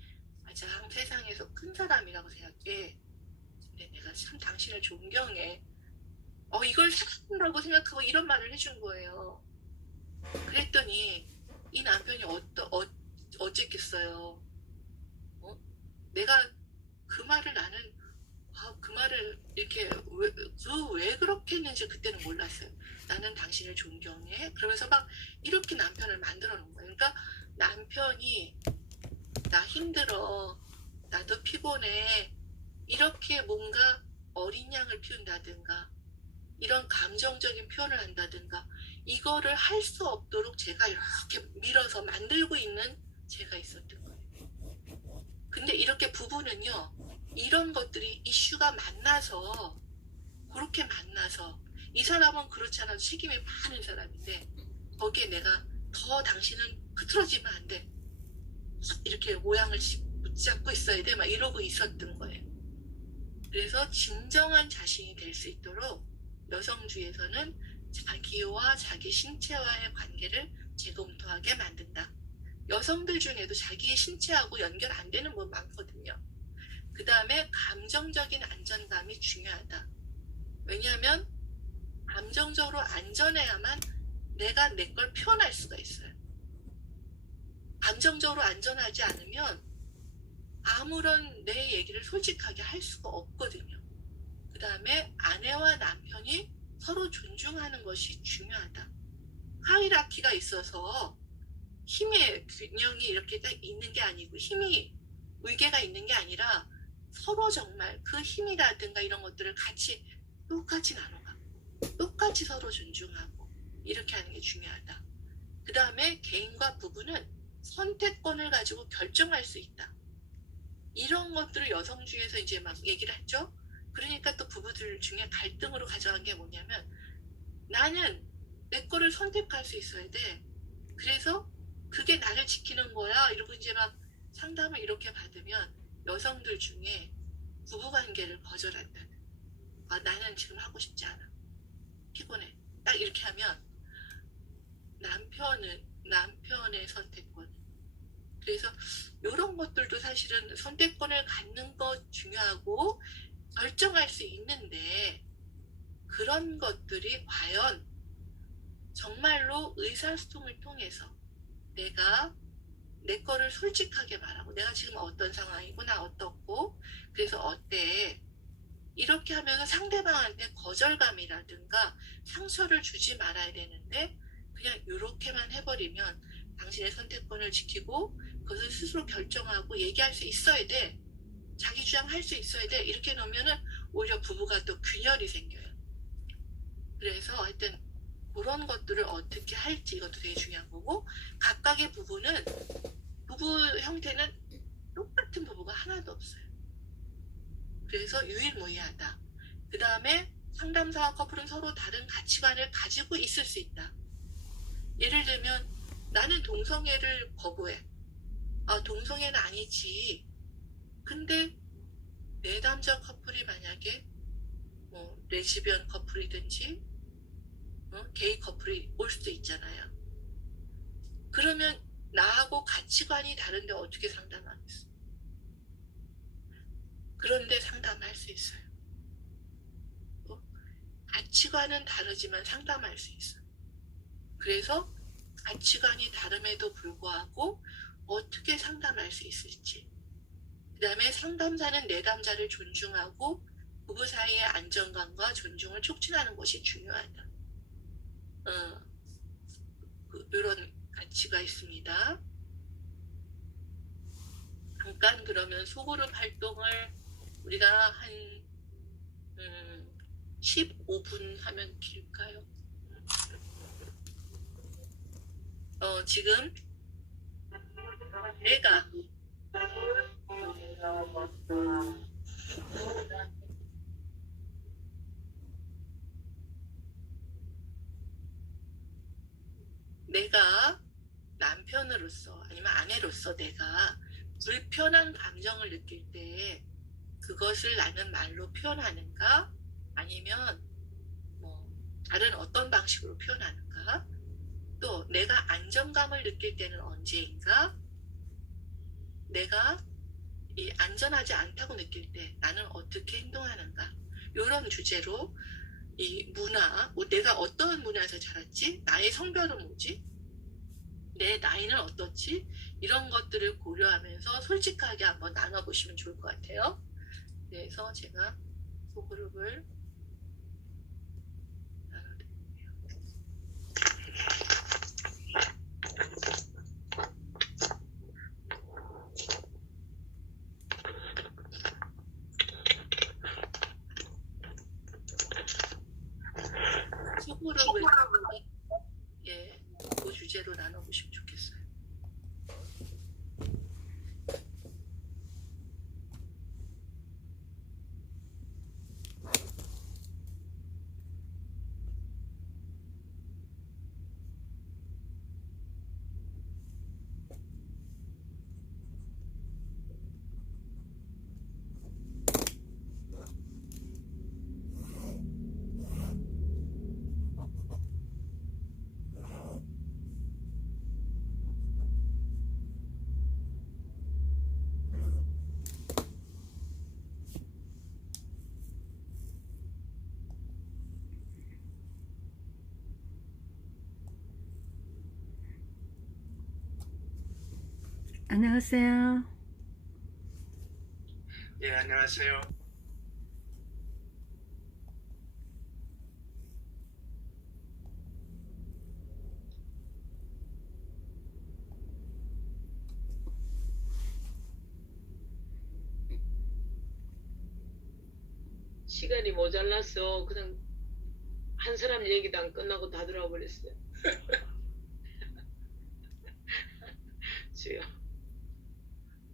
가장 세상에서 큰 사람이라고 생각해. 근데 내가 참 당신을 존경해. 이걸 사랑한다고 생각하고 이런 말을 해준 거예요. 그랬더니 이 남편이 어쨌겠어요. 내가 그 말을 나는 그 말을 이렇게 왜 그렇게 했는지 그때는 몰랐어요. 나는 당신을 존경해. 그러면서 막 이렇게 남편을 만들어 놓은 거예요. 그러니까 남편이 나 힘들어. 나도 피곤해. 이렇게 뭔가 어린 양을 피운다든가 이런 감정적인 표현을 한다든가 이거를 할 수 없도록 제가 이렇게 밀어서 만들고 있는 제가 있었던 거예요. 근데 이렇게 부부는요. 이런 것들이 이슈가 만나서 그렇게 만나서 이 사람은 그렇잖아. 책임이 많은 사람인데 거기에 내가 더 당신은 흐트러지면 안 돼. 이렇게 모양을 붙잡고 있어야 돼. 막 이러고 있었던 거예요. 그래서 진정한 자신이 될 수 있도록 여성주의에서는 자기와 자기 신체와의 관계를 재검토하게 만든다. 여성들 중에도 자기의 신체하고 연결 안 되는 분 많거든요. 그 다음에 감정적인 안전감이 중요하다. 왜냐하면 감정적으로 안전해야만 내가 내 걸 표현할 수가 있어요. 감정적으로 안전하지 않으면 아무런 내 얘기를 솔직하게 할 수가 없거든요. 그 다음에 아내와 남편이 서로 존중하는 것이 중요하다. 하이라키가 있어서 힘의 균형이 이렇게 딱 있는 게 아니고 힘이 위계가 있는 게 아니라 서로 정말 그 힘이라든가 이런 것들을 같이 똑같이 나눠가고 똑같이 서로 존중하고 이렇게 하는 게 중요하다. 그 다음에 개인과 부부는 선택권을 가지고 결정할 수 있다. 이런 것들을 여성주의에서 이제 막 얘기를 했죠. 그러니까 또 부부들 중에 갈등으로 가져간 게 뭐냐면 나는 내 거를 선택할 수 있어야 돼. 그래서 그게 나를 지키는 거야. 이러고 이제 막 상담을 이렇게 받으면 여성들 중에 부부관계를 거절한다. 아, 나는 지금 하고 싶지 않아. 피곤해. 딱 이렇게 하면 남편의 선택권. 그래서 이런 것들도 사실은 선택권을 갖는 거 중요하고 결정할 수 있는데 그런 것들이 과연 정말로 의사소통을 통해서 내가 내 거를 솔직하게 말하고 내가 지금 어떤 상황이고 나 어떻고 그래서 어때 이렇게 하면서 상대방한테 거절감이라든가 상처를 주지 말아야 되는데 그냥 이렇게만 해버리면 당신의 선택권을 지키고 그것을 스스로 결정하고 얘기할 수 있어야 돼. 자기 주장할 수 있어야 돼. 이렇게 놓으면은 오히려 부부가 또 균열이 생겨요. 그래서 하여튼 그런 것들을 어떻게 할지 이것도 되게 중요한 거고 각각의 부부는 부부 형태는 똑같은 부부가 하나도 없어요. 그래서 유일무이하다. 그 다음에 상담사와 커플은 서로 다른 가치관을 가지고 있을 수 있다. 예를 들면 나는 동성애를 거부해. 아, 동성애는 아니지. 근데 내담자 커플이 만약에 뭐 레즈비언 커플이든지 게이 커플이 올 수도 있잖아요. 그러면 나하고 가치관이 다른데 어떻게 상담하겠어? 그런데 상담할 수 있어요. 가치관은 다르지만 상담할 수 있어요. 그래서 가치관이 다름에도 불구하고 어떻게 상담할 수 있을지. 그 다음에 상담사는 내담자를 존중하고 부부 사이의 안정감과 존중을 촉진하는 것이 중요하다. 이런 가치가 있습니다. 잠깐 그러면 소그룹 활동을 우리가 한 15분 하면 길까요? 지금 내가 남편으로서 아니면 아내로서 내가 불편한 감정을 느낄 때 그것을 나는 말로 표현하는가 아니면 뭐 다른 어떤 방식으로 표현하는가 또 내가 안정감을 느낄 때는 언제인가 내가 이 안전하지 않다고 느낄 때 나는 어떻게 행동하는가 이런 주제로 이 문화, 뭐 내가 어떤 문화에서 자랐지? 나의 성별은 뭐지? 내 나이는 어떻지? 이런 것들을 고려하면서 솔직하게 한번 나눠보시면 좋을 것 같아요. 그래서 제가 소그룹을 나눠드릴게요. 소그룹을 그 주제로 나눠보시면 좋겠어요. 안녕하세요. 예, 안녕하세요. 시간이 모자라서 그냥 한 사람 얘기도 안 끝나고 다 들어와 버렸어요. 주여.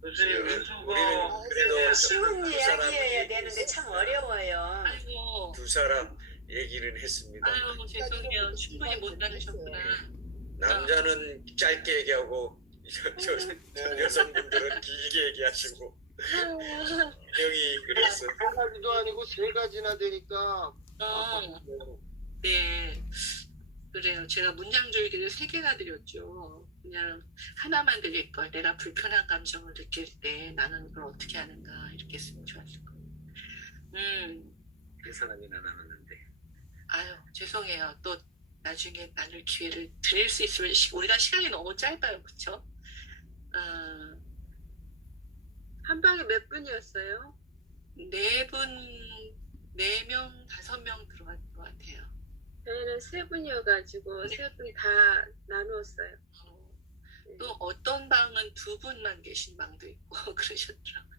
교수님 우리는 유튜버 그래도 쉬운 두 사람 이야기여야 얘기 되는데 참 어려워요. 아이고, 두 사람 얘기는 했습니다. 아유, 죄송해요. 충분히 못 나누셨구나. 남자는 짧게 얘기하고 저 여성분들은 길게 얘기하시고 형이 그랬어. 한 가지도 아니고 세 가지나 되니까 네. 그래요. 제가 문장줄기를 3개나 드렸죠. 그냥 하나만 드릴 걸. 내가 불편한 감정을 느낄 때 나는 그걸 어떻게 하는가. 이렇게 했으면 좋았을 거예요. 한 사람이나 나눴는데. 아유, 죄송해요. 또 나중에 나눌 기회를 드릴 수 있으면 우리가 시간이 너무 짧아요. 그쵸? 한 방에 몇 분이었어요? 4명, 5명 들어간 것 같아요. 저희는 3분이어가지고 네. 3분 다 나누었어요. 또 어떤 방은 2분만 계신 방도 있고 그러셨더라고요.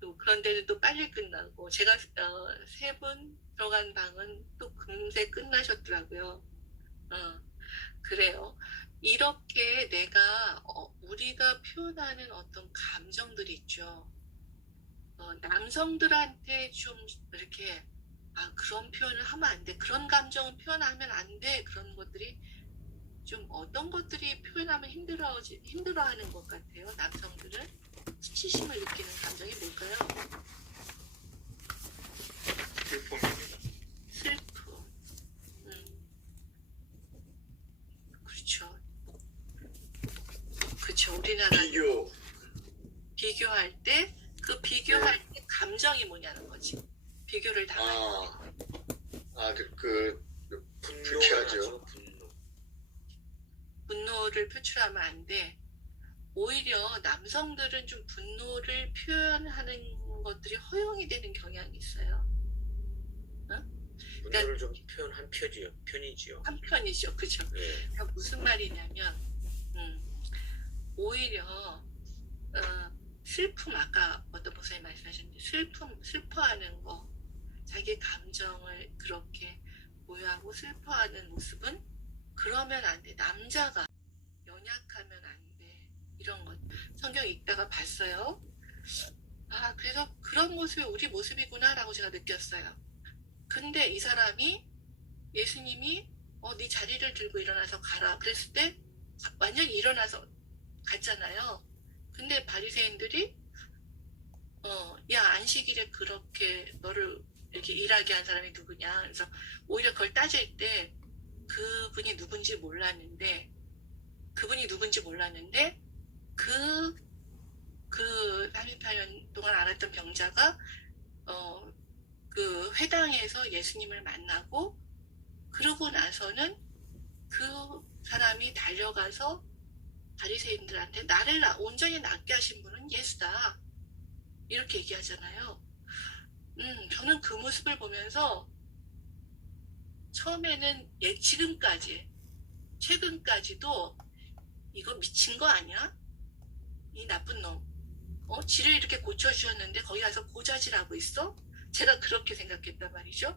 또 그런 데는 또 빨리 끝나고 제가 3분 들어간 방은 또 금세 끝나셨더라고요. 그래요. 이렇게 내가 우리가 표현하는 어떤 감정들이 있죠. 남성들한테 좀 이렇게 그런 표현을 하면 안 돼. 그런 감정은 표현하면 안 돼. 그런 것들이 좀 어떤 것들이 표현하면 힘들어하는 것 같아요. 남성들은 수치심을 느끼는 감정이 뭘까요? 슬픔입니다. 슬픔. 그렇죠. 그렇죠. 우리나라 비교할 때 그 비교할 때 감정이 뭐냐는 거지. 비교를 당할 때. 분노하죠. 분노를 표출하면 안 돼. 오히려 남성들은 좀 분노를 표현하는 것들이 허용이 되는 경향이 있어요. 분노를 좀 표현한 편이지요. 한편이죠. 그죠? 네. 그러니까 무슨 말이냐면 오히려 슬픔, 아까 어떤 목사님 말씀하셨는데 슬퍼하는 거, 자기 감정을 그렇게 보유하고 슬퍼하는 모습은 그러면 안 돼. 남자가 연약하면 안 돼. 이런 것 성경 읽다가 봤어요. 그래서 그런 모습이 우리 모습이구나라고 제가 느꼈어요. 근데 이 사람이 예수님이 네 자리를 들고 일어나서 가라 그랬을 때 완전히 일어나서 갔잖아요. 근데 바리새인들이 야, 안식일에 그렇게 너를 이렇게 일하게 한 사람이 누구냐. 그래서 오히려 그걸 따질 때 그분이 누군지 몰랐는데 그 38년 동안 알았던 병자가 그 회당에서 예수님을 만나고 그러고 나서는 그 사람이 달려가서 바리새인들한테 나를 온전히 낫게 하신 분은 예수다 이렇게 얘기하잖아요. 저는 그 모습을 보면서 처음에는 최근까지도 이거 미친 거 아니야? 이 나쁜 놈. 지를 이렇게 고쳐주셨는데 거기 가서 고자질하고 있어? 제가 그렇게 생각했단 말이죠.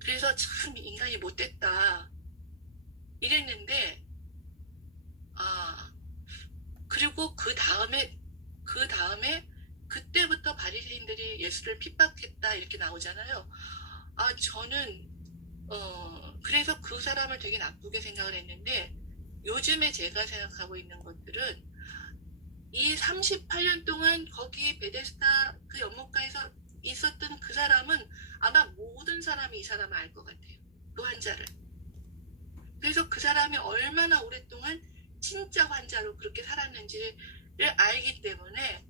그래서 참 인간이 못됐다 이랬는데 그리고 그 다음에 그때부터 바리새인들이 예수를 핍박했다 이렇게 나오잖아요. 저는 그래서 그 사람을 되게 나쁘게 생각을 했는데 요즘에 제가 생각하고 있는 것들은 이 38년 동안 거기 베데스다 그 연못가에서 있었던 그 사람은 아마 모든 사람이 이 사람을 알 것 같아요. 그 환자를. 그래서 그 사람이 얼마나 오랫동안 진짜 환자로 그렇게 살았는지를 알기 때문에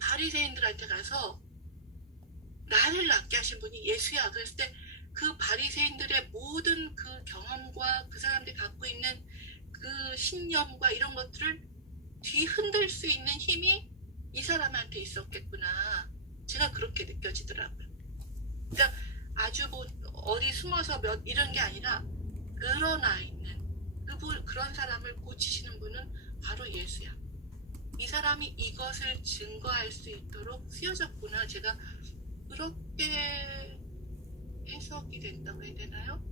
바리새인들한테 가서 나를 낫게 하신 분이 예수야. 그랬을 때 그 바리새인들의 모든 그 경험과 그 사람들이 갖고 있는 그 신념과 이런 것들을 뒤흔들 수 있는 힘이 이 사람한테 있었겠구나. 제가 그렇게 느껴지더라고요. 그러니까 아주 어디 숨어서 이런 게 아니라 드러나 있는 그런 사람을 고치시는 분은 바로 예수야. 이 사람이 이것을 증거할 수 있도록 쓰여졌구나. 제가 그렇게 해석이 된다고 해야 되나요?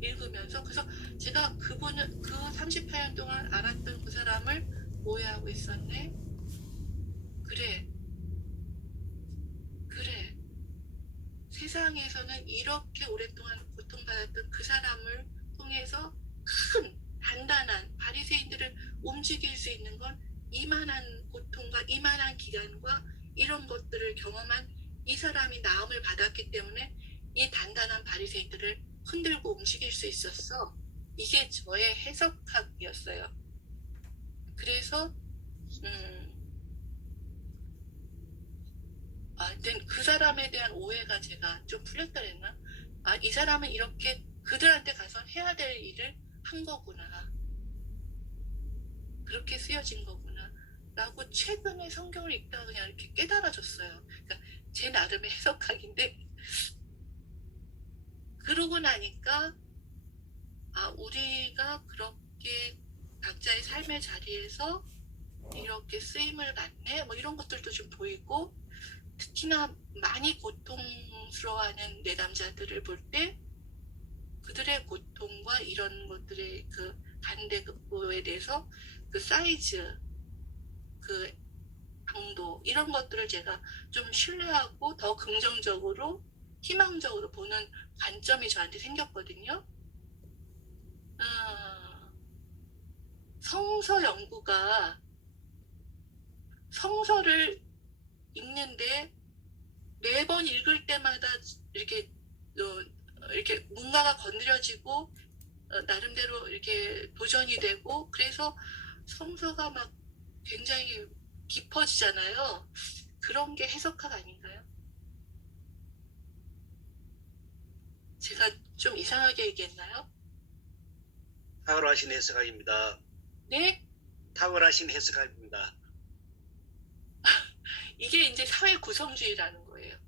읽으면서. 그래서 제가 그분은 그 38년 동안 알았던 그 사람을 오해하고 있었네. 그래. 세상에서는 이렇게 오랫동안 고통받았던 그 사람을 통해서 큰 단단한 바리새인들을 움직일 수 있는 건 이만한 고통과 이만한 기간과 이런 것들을 경험한 이 사람이 나음을 받았기 때문에 이 단단한 바리새인들을 흔들고 움직일 수 있었어. 이게 저의 해석학이었어요. 그래서 하여튼 그 사람에 대한 오해가 제가 좀 풀렸다 그랬나? 이 사람은 이렇게 그들한테 가서 해야 될 일을 한 거구나. 그렇게 쓰여진 거구나. 라고 최근에 성경을 읽다가 그냥 이렇게 깨달아졌어요. 그러니까 제 나름의 해석학인데, 그러고 나니까, 우리가 그렇게 각자의 삶의 자리에서 이렇게 쓰임을 받네? 뭐 이런 것들도 좀 보이고, 특히나 많이 고통스러워하는 내담자들을 볼 때 그들의 고통과 이런 것들의 그 반대에 대해서 그 사이즈, 그 강도 이런 것들을 제가 좀 신뢰하고 더 긍정적으로 희망적으로 보는 관점이 저한테 생겼거든요. 성서 연구가 성서를 읽는데 매번 읽을 때마다 이렇게 뭔가가 건드려지고 나름대로 이렇게 도전이 되고 그래서 성서가 막 굉장히 깊어지잖아요. 그런 게 해석학 아닌가요? 제가 좀 이상하게 얘기했나요? 탁월하신 해석학입니다. 네? 탁월하신 해석학입니다. 이게 이제 사회 구성주의라는 거예요.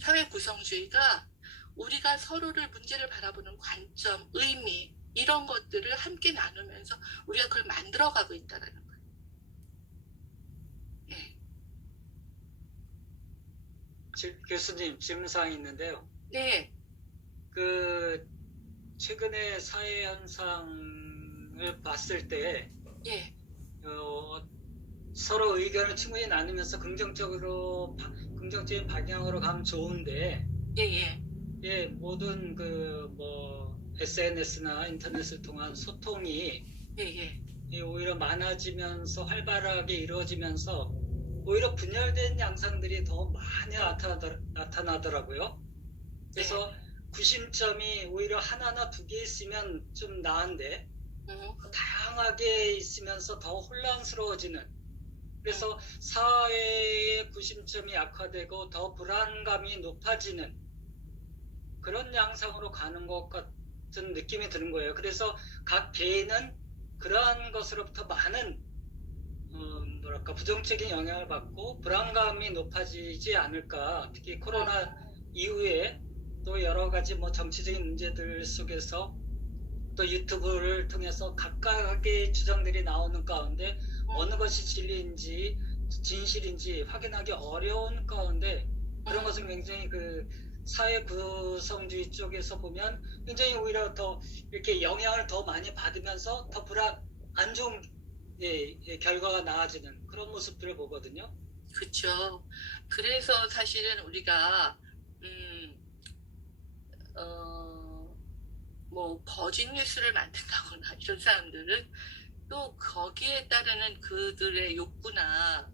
사회 구성주의가 우리가 서로를 문제를 바라보는 관점, 의미 이런 것들을 함께 나누면서 우리가 그걸 만들어가고 있다는 거예요. 네. 교수님 질문사항이 있는데요. 네. 그 최근에 사회 현상을 봤을 때 예. 서로 의견을 충분히 나누면서 긍정적인 방향으로 가면 좋은데 예. 모든 SNS나 인터넷을 통한 소통이 오히려 많아지면서 활발하게 이루어지면서 오히려 분열된 양상들이 더 많이 나타나더라고요. 그래서 구심점이 오히려 하나나 두 개 있으면 좀 나은데 다양하게 있으면서 더 혼란스러워지는, 그래서 사회의 구심점이 악화되고 더 불안감이 높아지는 그런 양상으로 가는 것 같은 느낌이 드는 거예요. 그래서 각 개인은 그러한 것으로부터 많은 부정적인 영향을 받고 불안감이 높아지지 않을까. 특히 코로나 이후에 또 여러 가지 정치적인 문제들 속에서 또 유튜브를 통해서 각각의 주장들이 나오는 가운데 어느 것이 진리인지 진실인지 확인하기 어려운 가운데 그런 것은 굉장히 그 사회 구성주의 쪽에서 보면 굉장히 오히려 더 이렇게 영향을 더 많이 받으면서 더 안 좋은 결과가 나아지는 그런 모습들을 보거든요. 그렇죠. 그래서 사실은 우리가 거짓 뉴스를 만든다거나 이런 사람들은 또 거기에 따르는 그들의 욕구나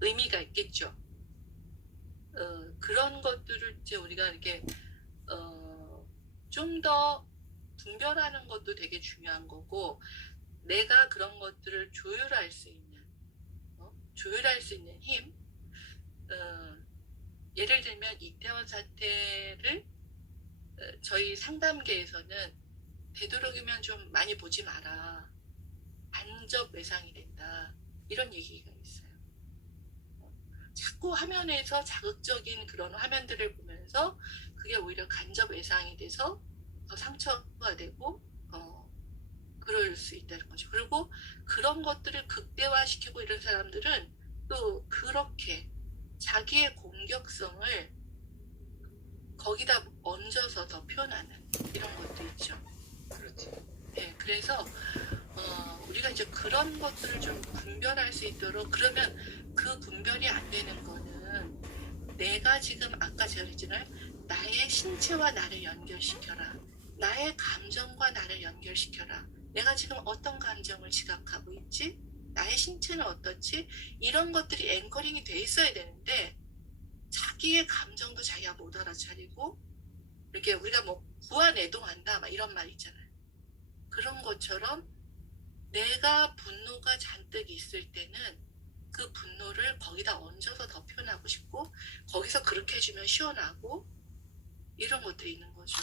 의미가 있겠죠. 그런 것들을 이제 우리가 이렇게 좀 더 분별하는 것도 되게 중요한 거고, 내가 그런 것들을 조율할 수 있는 힘. 예를 들면 이태원 사태를 저희 상담계에서는 되도록이면 좀 많이 보지 마라. 간접 외상이 된다. 이런 얘기가 있어요. 자꾸 화면에서 자극적인 그런 화면들을 보면서 그게 오히려 간접 외상이 돼서 더 상처가 되고 그럴 수 있다는 거죠. 그리고 그런 것들을 극대화시키고 이런 사람들은 또 그렇게 자기의 공격성을 거기다 얹어서 더 표현하는 이런 것도 있죠. 그렇죠. 네, 그래서 우리가 이제 그런 것들을 좀 분별할 수 있도록, 그러면 그 분별이 안 되는 거는 내가 지금 아까 제가 그랬잖아요. 나의 신체와 나를 연결시켜라. 나의 감정과 나를 연결시켜라. 내가 지금 어떤 감정을 지각하고 있지? 나의 신체는 어떻지? 이런 것들이 앵커링이 돼 있어야 되는데 자기의 감정도 자기가 못 알아차리고 이렇게 우리가 뭐 부안애동한다 막 이런 말 있잖아요. 그런 것처럼 내가 분노가 잔뜩 있을 때는 그 분노를 거기다 얹어서 더 표현하고 싶고 거기서 그렇게 해주면 시원하고 이런 것들이 있는 거죠.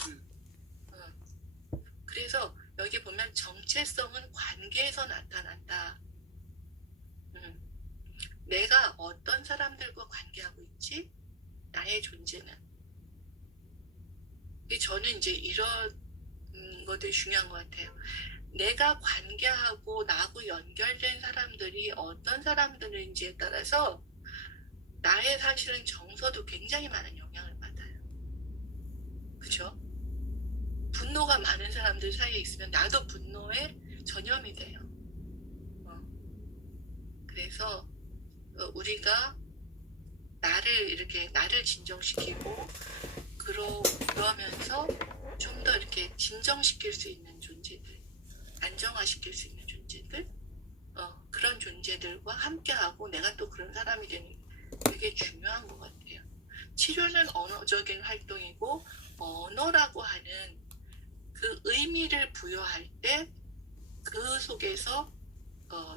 그래서 여기 보면 정체성은 관계에서 나타난다. 내가 어떤 사람들과 관계하고 있지? 나의 존재는. 저는 이제 이런 것들이 중요한 것 같아요. 내가 관계하고 나하고 연결된 사람들이 어떤 사람들인지에 따라서 나의 사실은 정서도 굉장히 많은 영향을 받아요. 그죠? 분노가 많은 사람들 사이에 있으면 나도 분노에 전염이 돼요. 그래서 우리가 나를 진정시키고 그러면서 좀 더 이렇게 진정시킬 수 있는 존재들, 안정화시킬 수 있는 존재들, 그런 존재들과 함께하고 내가 또 그런 사람이 되는 게 되게 중요한 것 같아요. 치료는 언어적인 활동이고 언어라고 하는 그 의미를 부여할 때 그 속에서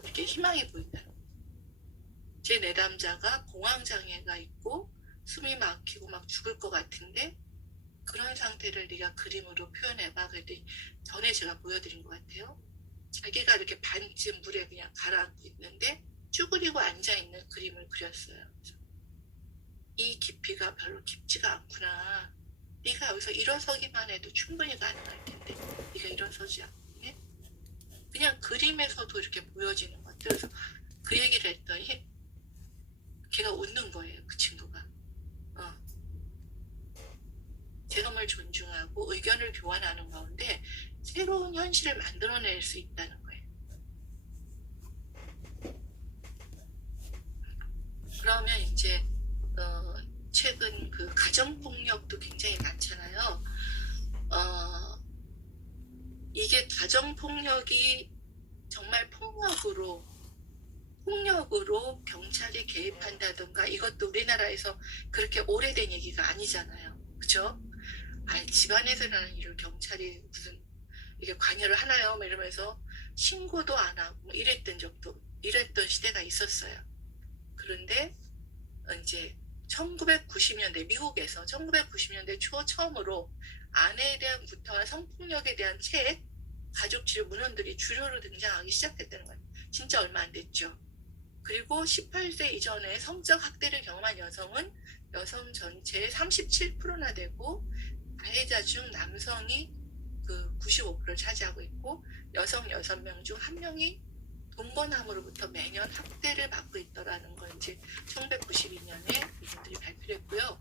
이렇게 희망이 보인다는 거예요. 제 내담자가 공황장애가 있고 숨이 막히고 막 죽을 것 같은데 그런 상태를 네가 그림으로 표현해봐. 그랬더니 전에 제가 보여드린 것 같아요. 자기가 이렇게 반쯤 물에 그냥 가라앉고 있는데 쭈그리고 앉아있는 그림을 그렸어요. 이 깊이가 별로 깊지가 않구나. 네가 여기서 일어서기만 해도 충분히 가능할 텐데 네가 일어서지 않네. 그냥 그림에서도 이렇게 보여지는 것 같아요. 그래서 그 얘기를 했더니 걔가 웃는 거예요. 그 친구가. 제가 존중하고 의견을 교환하는 가운데 새로운 현실을 만들어낼 수 있다는 거예요. 그러면 이제 최근 그 가정폭력도 굉장히 많잖아요. 이게 가정폭력이 정말 폭력으로 경찰이 개입한다든가 이것도 우리나라에서 그렇게 오래된 얘기가 아니잖아요. 그죠? 집안에서 일어나는 일을 경찰이 무슨 이게 관여를 하나요? 막 이러면서 신고도 안 하고 이랬던 시대가 있었어요. 그런데 이제 1990년대 미국에서 1990년대 초 처음으로 아내에 대한 구타와 성폭력에 대한 책, 가족치료 문헌들이 주류로 등장하기 시작했다는 거예요. 진짜 얼마 안 됐죠. 그리고 18세 이전에 성적 학대를 경험한 여성은 여성 전체의 37%나 되고 가해자 중 남성이 그 95%를 차지하고 있고 여성 6명 중 1명이 동거남으로부터 매년 학대를 받고 있더라는 걸 이제 1992년에 이분들이 발표를 했고요.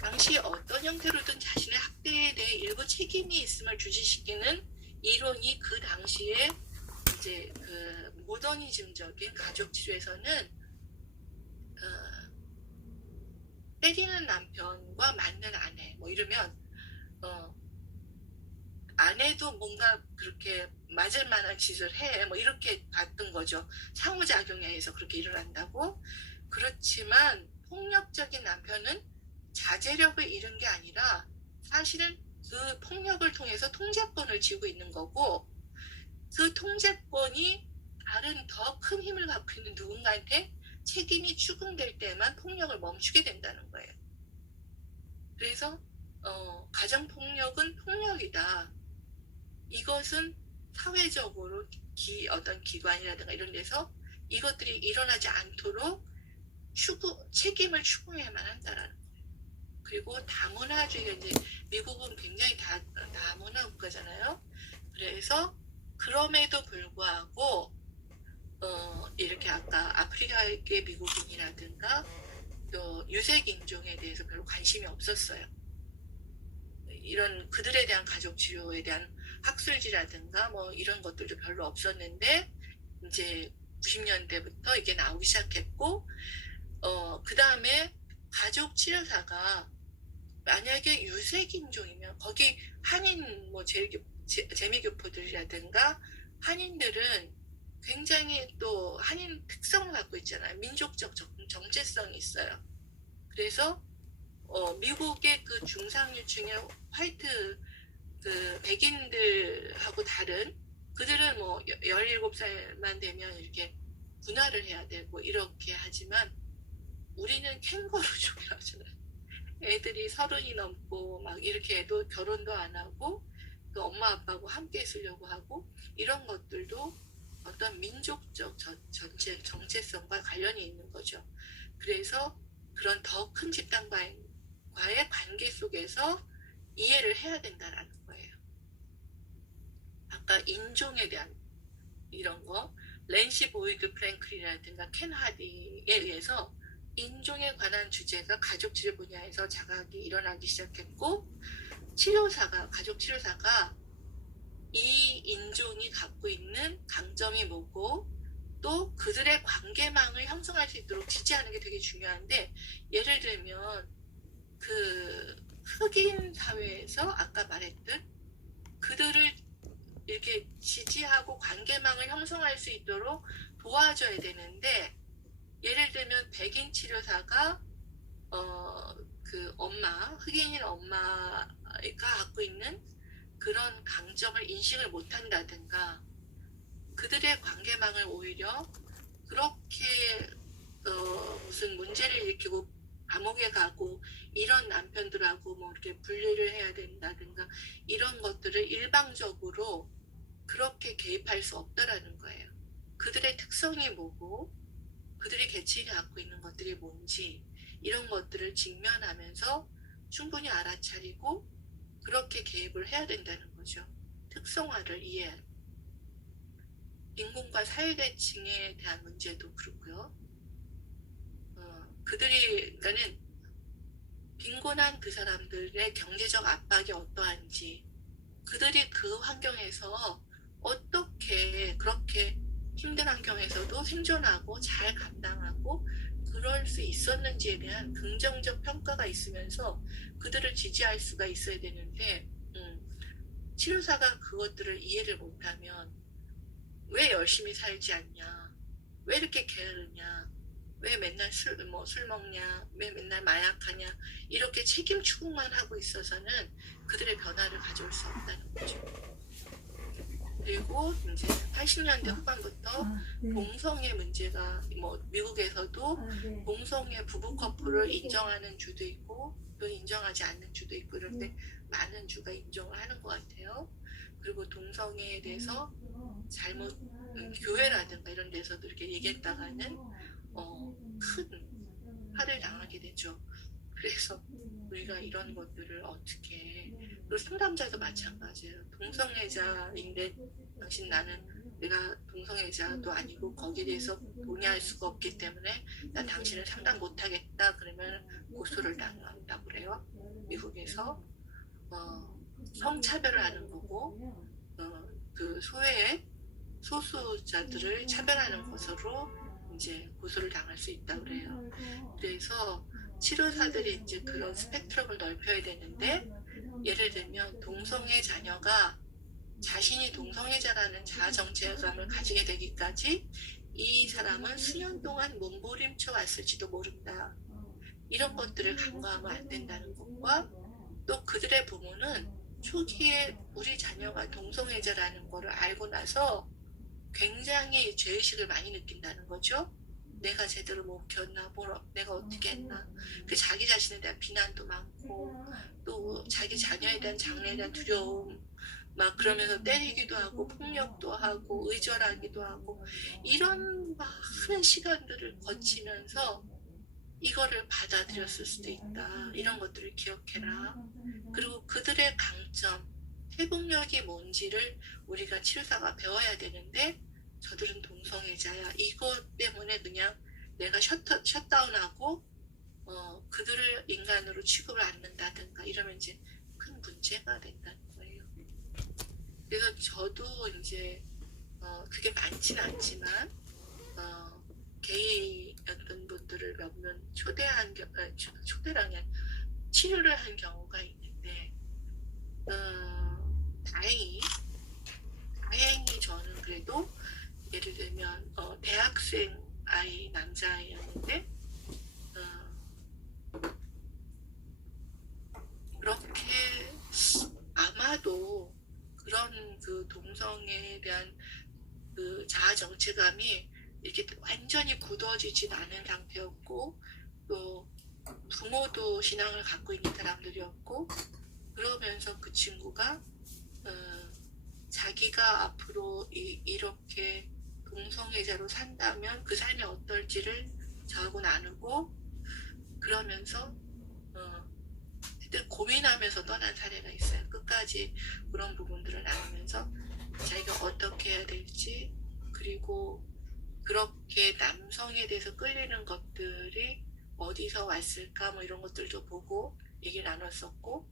당시 어떤 형태로든 자신의 학대에 대해 일부 책임이 있음을 주지시키는 이론이 그 당시에 이제 그 모더니즘적인 가족 치료에서는 때리는 남편과 맞는 아내 뭐 이러면 아내도 뭔가 그렇게 맞을 만한 짓을 해 뭐 이렇게 봤던 거죠. 상호작용에 의해서 그렇게 일어난다고. 그렇지만 폭력적인 남편은 자제력을 잃은 게 아니라 사실은 그 폭력을 통해서 통제권을 쥐고 있는 거고 그 통제권이 다른 더 큰 힘을 갖고 있는 누군가한테 책임이 추궁될 때만 폭력을 멈추게 된다는 거예요. 그래서 가정폭력은 폭력이다. 이것은 사회적으로 어떤 기관이라든가 이런 데서 이것들이 일어나지 않도록 책임을 추궁해야만 한다라는 거예요. 그리고 다문화주의가 이제 미국은 굉장히 다문화 국가잖아요. 그래서 그럼에도 불구하고 이렇게 아까 아프리카계 미국인이라든가 또 유색 인종에 대해서 별로 관심이 없었어요. 이런 그들에 대한 가족 치료에 대한 학술지라든가 뭐 이런 것들도 별로 없었는데 이제 90년대부터 이게 나오기 시작했고 그 다음에 가족 치료사가 만약에 유색인종이면 거기 한인 뭐 재미교포들이라든가 한인들은 굉장히 또 한인 특성을 갖고 있잖아요. 민족적 정체성이 있어요. 그래서 미국의 그 중상류층의 화이트 그 백인들하고 다른 그들은 뭐 17살만 되면 이렇게 분화를 해야 되고 이렇게 하지만 우리는 캥거루족이라고 하잖아요. 애들이 30이 넘고 막 이렇게 해도 결혼도 안 하고 그 엄마 아빠하고 함께 있으려고 하고 이런 것들도 어떤 민족적 정체성과 관련이 있는 거죠. 그래서 그런 더 큰 집단과의 관계 속에서 이해를 해야 된다라는 거예요. 아까 인종에 대한 이런 거 랜시 보이드 프랭클이라든가 켄 하디에 의해서 인종에 관한 주제가 가족치료 분야에서 자각이 일어나기 시작했고 가족 치료사가 이 인종이 갖고 있는 강점이 뭐고 또 그들의 관계망을 형성할 수 있도록 지지하는 게 되게 중요한데 예를 들면 그 흑인 사회에서 아까 말했듯 그들을 이렇게 지지하고 관계망을 형성할 수 있도록 도와줘야 되는데 예를 들면 백인 치료사가 그 흑인인 엄마가 갖고 있는 그런 강점을 인식을 못한다든가 그들의 관계망을 오히려 그렇게 무슨 문제를 일으키고 감옥에 가고 이런 남편들하고 뭐 이렇게 분리를 해야 된다든가 이런 것들을 일방적으로 그렇게 개입할 수 없다라는 거예요. 그들의 특성이 뭐고 그들이 계층이 갖고 있는 것들이 뭔지 이런 것들을 직면하면서 충분히 알아차리고 그렇게 개입을 해야 된다는 거죠. 특성화를 이해하는. 인공과 사회계층에 대한 문제도 그렇고요. 그러니까는 빈곤한 그 사람들의 경제적 압박이 어떠한지 그들이 그 환경에서 어떻게 그렇게 힘든 환경에서도 생존하고 잘 감당하고 그럴 수 있었는지에 대한 긍정적 평가가 있으면서 그들을 지지할 수가 있어야 되는데 치료사가 그것들을 이해를 못하면 왜 열심히 살지 않냐, 왜 이렇게 게으르냐, 왜 맨날 술 먹냐, 왜 맨날 마약하냐 이렇게 책임 추궁만 하고 있어서는 그들의 변화를 가져올 수 없다는 거죠. 그리고 이제 80년대 후반부터 동성애 문제가 뭐 미국에서도 동성애 부부 커플을 인정하는 주도 있고 또 인정하지 않는 주도 있고 이럴 때 많은 주가 인정을 하는 것 같아요. 그리고 동성애에 대해서 잘못 교회라든가 이런 데서도 이렇게 얘기했다가는 큰 화를 당하게 되죠. 그래서 우리가 이런 것들을 어떻게 또 상담자도 마찬가지예요. 동성애자인데 당신 내가 동성애자도 아니고 거기에 대해서 동의할 수가 없기 때문에 나 당신을 상담 못하겠다 그러면 고소를 당한다고 그래요. 미국에서 성차별을 하는 거고 그 소수자들을 차별하는 것으로 이제 고소를 당할 수 있다고 그래요. 그래서 치료사들이 이제 그런 스펙트럼을 넓혀야 되는데 예를 들면 동성애 자녀가 자신이 동성애자라는 자아 정체감을 가지게 되기까지 이 사람은 수년 동안 몸부림쳐 왔을지도 모른다. 이런 것들을 간과하면 안 된다는 것과 또 그들의 부모는 초기에 우리 자녀가 동성애자라는 거를 알고 나서 굉장히 죄의식을 많이 느낀다는 거죠. 내가 제대로 못 키웠나, 내가 어떻게 했나. 그 자기 자신에 대한 비난도 많고 또 자기 자녀에 대한 장래에 대한 두려움 막 그러면서 때리기도 하고 폭력도 하고 의절하기도 하고 이런 많은 시간들을 거치면서 이거를 받아들였을 수도 있다. 이런 것들을 기억해라. 그리고 그들의 강점, 회복력이 뭔지를 우리가 치료사가 배워야 되는데 저들은 동성애자야. 이것 때문에 그냥 내가 셧다운하고 그들을 인간으로 취급을 안 한다든가 이러면 이제 큰 문제가 된다는 거예요. 그래서 저도 이제 그게 많지는 않지만 게이였던 분들을 몇 명 초대랑에 치료를 한 경우가 있는데 다행히 저는 그래도 예를 들면 대학생 아이 남자아이였는데 그렇게 아마도 그런 그 동성애에 대한 그 자아 정체감이 이렇게 완전히 굳어지진 않은 상태였고 또 부모도 신앙을 갖고 있는 사람들이었고 그러면서 그 친구가 자기가 앞으로 이렇게 동성애자로 산다면 그 삶이 어떨지를 저하고 나누고 그러면서 하여튼 고민하면서 떠난 사례가 있어요. 끝까지 그런 부분들을 나누면서 자기가 어떻게 해야 될지 그리고 그렇게 남성에 대해서 끌리는 것들이 어디서 왔을까 뭐 이런 것들도 보고 얘기 나눴었고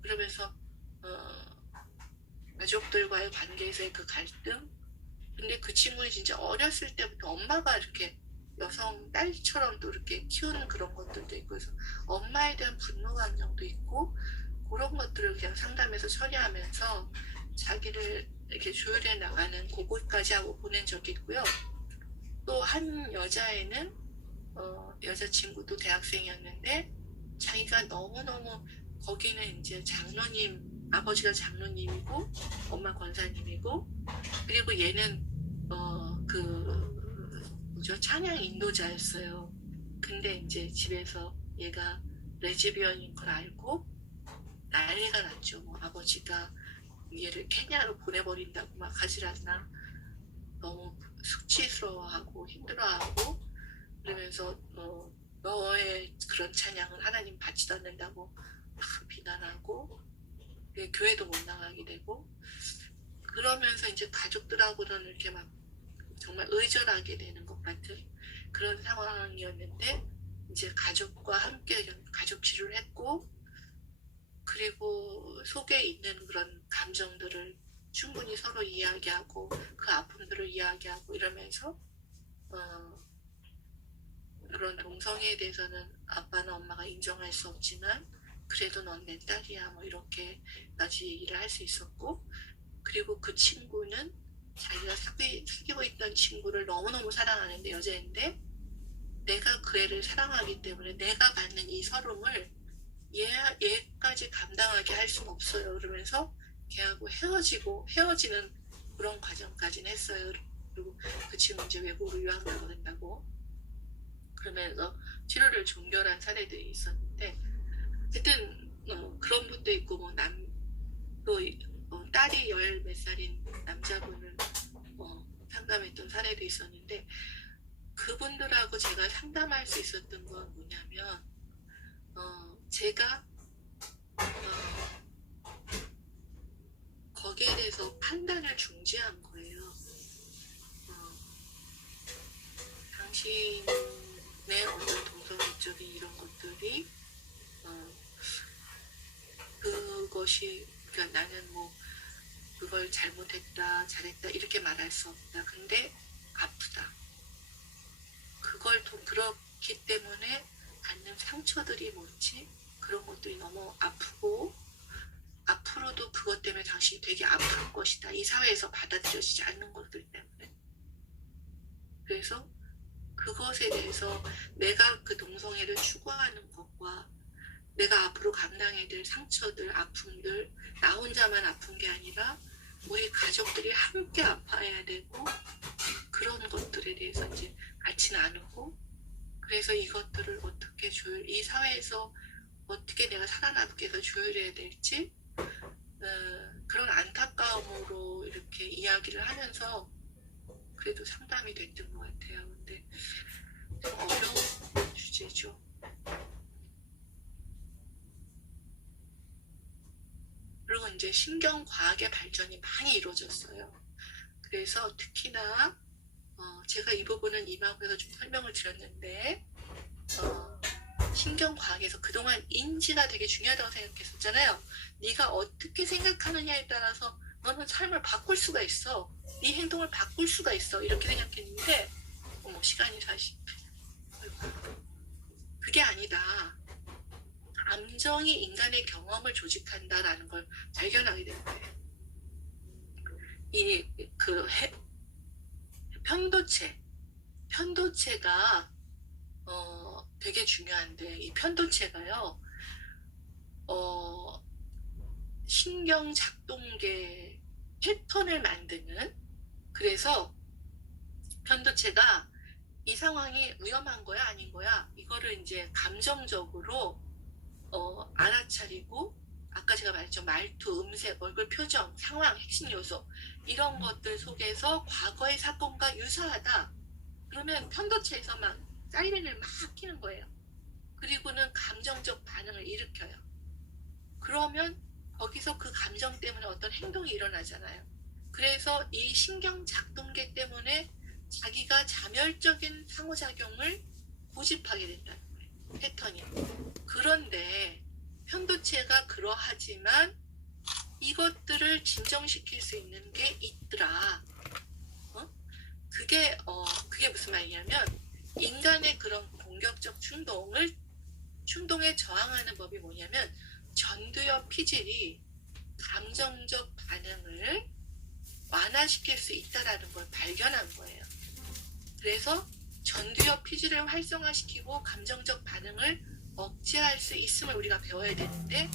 그러면서 가족들과의 관계에서의 그 갈등 근데 그 친구는 진짜 어렸을 때부터 엄마가 이렇게 여성 딸처럼 또 이렇게 키우는 그런 것들도 있고 그래서 엄마에 대한 분노 감정도 있고 그런 것들을 그냥 상담해서 처리하면서 자기를 이렇게 조율해 나가는 그곳까지 하고 보낸 적이 있고요. 또 한 여자애는 여자친구도 대학생이었는데 자기가 너무너무 거기는 이제 장로님 아버지가 장로님이고 엄마 권사님이고 그리고 얘는 찬양 인도자였어요. 근데 이제 집에서 얘가 레즈비언인 걸 알고 난리가 났죠. 뭐 아버지가 얘를 케냐로 보내버린다고 막 하질 않나 너무 수치스러워하고 힘들어하고 그러면서 너의 그런 찬양은 하나님 받지도 않는다고 막 비난하고 교회도 못 나가게 되고 그러면서 이제 가족들하고는 이렇게 막 정말 의절하게 되는 것 같은 그런 상황이었는데 이제 가족과 함께 가족 치료를 했고 그리고 속에 있는 그런 감정들을 충분히 서로 이야기하고 그 아픔들을 이야기하고 이러면서 그런 동성애에 대해서는 아빠나 엄마가 인정할 수 없지만 그래도 넌 내 딸이야 뭐 이렇게까지 얘기를 할 수 있었고 그리고 그 친구는 자기가 사귀고 있던 친구를 너무너무 사랑하는데 여자인데 내가 그 애를 사랑하기 때문에 내가 받는 이 서름을 얘까지 감당하게 할 수는 없어요. 그러면서 걔하고 헤어지는 그런 과정까지는 했어요. 그리고 그 친구 이제 외국으로 유학 나간다고 그러면서 치료를 종결한 사례들이 있었는데 하여튼 그런 분도 있고 뭐 또 딸이 10몇 살인 남자분을 상담했던 사례도 있었는데 그분들하고 제가 상담할 수 있었던 건 뭐냐면 제가 거기에 대해서 판단을 중지한 거예요. 당신의 어떤 동성애적인 이런 것들이 그것이 그러니까 나는 뭐 그걸 잘못했다 잘했다 이렇게 말할 수 없다. 근데 아프다. 그걸 그렇기 때문에 받는 상처들이 뭔지 그런 것들이 너무 아프고 앞으로도 그것 때문에 당신이 되게 아플 것이다. 이 사회에서 받아들여지지 않는 것들 때문에. 그래서 그것에 대해서 내가 그 동성애를 추구하는 것과 내가 앞으로 감당해야 될 상처들, 아픔들, 나 혼자만 아픈 게 아니라 우리 가족들이 함께 아파해야 되고 그런 것들에 대해서 이제 같이 나누고 그래서 이것들을 어떻게 이 사회에서 어떻게 내가 살아남게 해서 조율해야 될지 그런 안타까움으로 이렇게 이야기를 하면서 그래도 상담이 됐던 것 같아요. 근데 좀 어려운 주제죠. 그리고 이제 신경과학의 발전이 많이 이루어졌어요. 그래서 특히나 제가 이 부분은 이마구에서 좀 설명을 드렸는데 신경과학에서 그동안 인지가 되게 중요하다고 생각했었잖아요. 네가 어떻게 생각하느냐에 따라서 너는 삶을 바꿀 수가 있어. 네 행동을 바꿀 수가 있어. 이렇게 생각했는데 어머 시간이 다시 그게 아니다. 감정이 인간의 경험을 조직한다라는 걸 발견하게 된 거예요. 편도체가 되게 중요한데 이 편도체가요 신경 작동계 패턴을 만드는 그래서 편도체가 이 상황이 위험한 거야 아닌 거야 이거를 이제 감정적으로 알아차리고 아까 제가 말했죠 말투, 음색, 얼굴 표정, 상황, 핵심 요소 이런 것들 속에서 과거의 사건과 유사하다 그러면 편도체에서 막 사이렌을 막 켜는 거예요. 그리고는 감정적 반응을 일으켜요. 그러면 거기서 그 감정 때문에 어떤 행동이 일어나잖아요. 그래서 이 신경 작동계 때문에 자기가 자멸적인 상호작용을 고집하게 된다는 거예요. 패턴이. 그런데 편도체가 그러하지만 이것들을 진정시킬 수 있는 게 있더라. 그게 무슨 말이냐면 인간의 그런 공격적 충동에 저항하는 법이 뭐냐면 전두엽 피질이 감정적 반응을 완화시킬 수 있다라는 걸 발견한 거예요. 그래서 전두엽 피질을 활성화시키고 감정적 반응을 억제할 수 있음을 우리가 배워야 되는데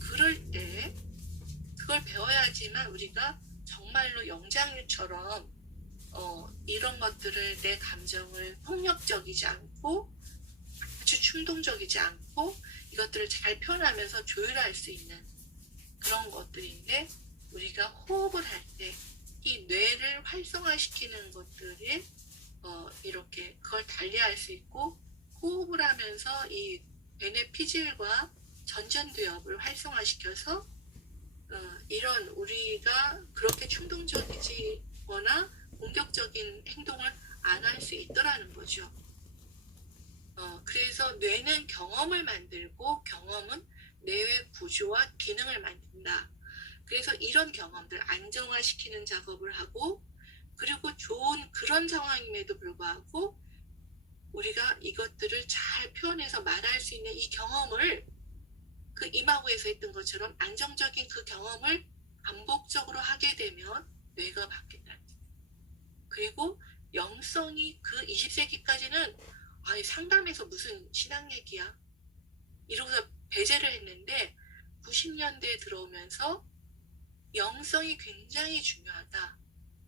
그럴 때 그걸 배워야지만 우리가 정말로 영장류처럼 이런 것들을 내 감정을 폭력적이지 않고 아주 충동적이지 않고 이것들을 잘 표현하면서 조율할 수 있는 그런 것들인데 우리가 호흡을 할 때 이 뇌를 활성화시키는 것들이 이렇게 그걸 달리할 수 있고 호흡을 하면서 이 뇌의 피질과 전전두엽을 활성화시켜서 이런 우리가 그렇게 충동적이거나 공격적인 행동을 안 할 수 있더라는 거죠. 그래서 뇌는 경험을 만들고 경험은 뇌의 구조와 기능을 만든다. 그래서 이런 경험들 안정화시키는 작업을 하고 그리고 좋은 그런 상황임에도 불구하고 우리가 이것들을 잘 표현해서 말할 수 있는 이 경험을 그 이마구에서 했던 것처럼 안정적인 그 경험을 반복적으로 하게 되면 뇌가 바뀐다. 그리고 영성이 그 20세기까지는 상담에서 무슨 신앙 얘기야 이러고서 배제를 했는데 90년대에 들어오면서 영성이 굉장히 중요하다.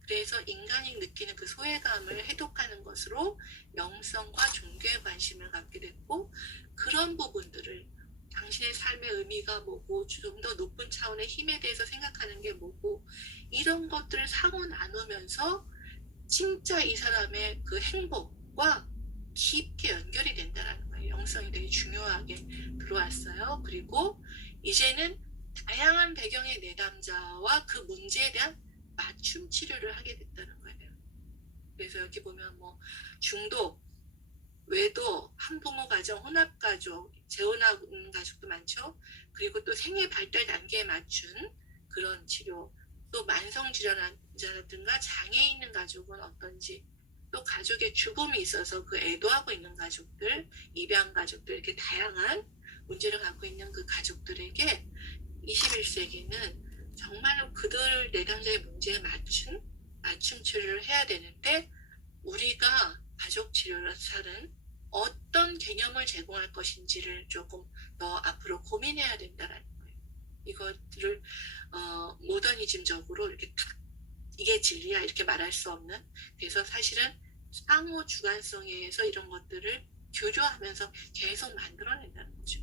그래서 인간이 느끼는 그 소외감을 해독하는 것으로 영성과 종교에 관심을 갖게 됐고 그런 부분들을 당신의 삶의 의미가 뭐고 좀 더 높은 차원의 힘에 대해서 생각하는 게 뭐고 이런 것들을 상호 나누면서 진짜 이 사람의 그 행복과 깊게 연결이 된다는 거예요. 영성이 되게 중요하게 들어왔어요. 그리고 이제는 다양한 배경의 내담자와 그 문제에 대한 맞춤 치료를 하게 됐다는 거예요. 그래서 여기 보면 뭐 중독, 외도, 한부모 가정, 혼합 가족, 재혼하는 가족도 많죠. 그리고 또 생애 발달 단계에 맞춘 그런 치료, 또 만성 질환자라든가 장애 있는 가족은 어떤지, 또 가족의 죽음이 있어서 그 애도하고 있는 가족들, 입양 가족들 이렇게 다양한 문제를 갖고 있는 그 가족들에게 21세기는 정말로 그들 내담자의 문제에 맞춤 치료를 해야 되는데 우리가 가족 치료사는 어떤 개념을 제공할 것인지를 조금 더 앞으로 고민해야 된다는 거예요. 이것들을 모더니즘적으로 이렇게 딱 이게 진리야 이렇게 말할 수 없는 그래서 사실은 상호 주관성에 의해서 이런 것들을 교조하면서 계속 만들어낸다는 거죠.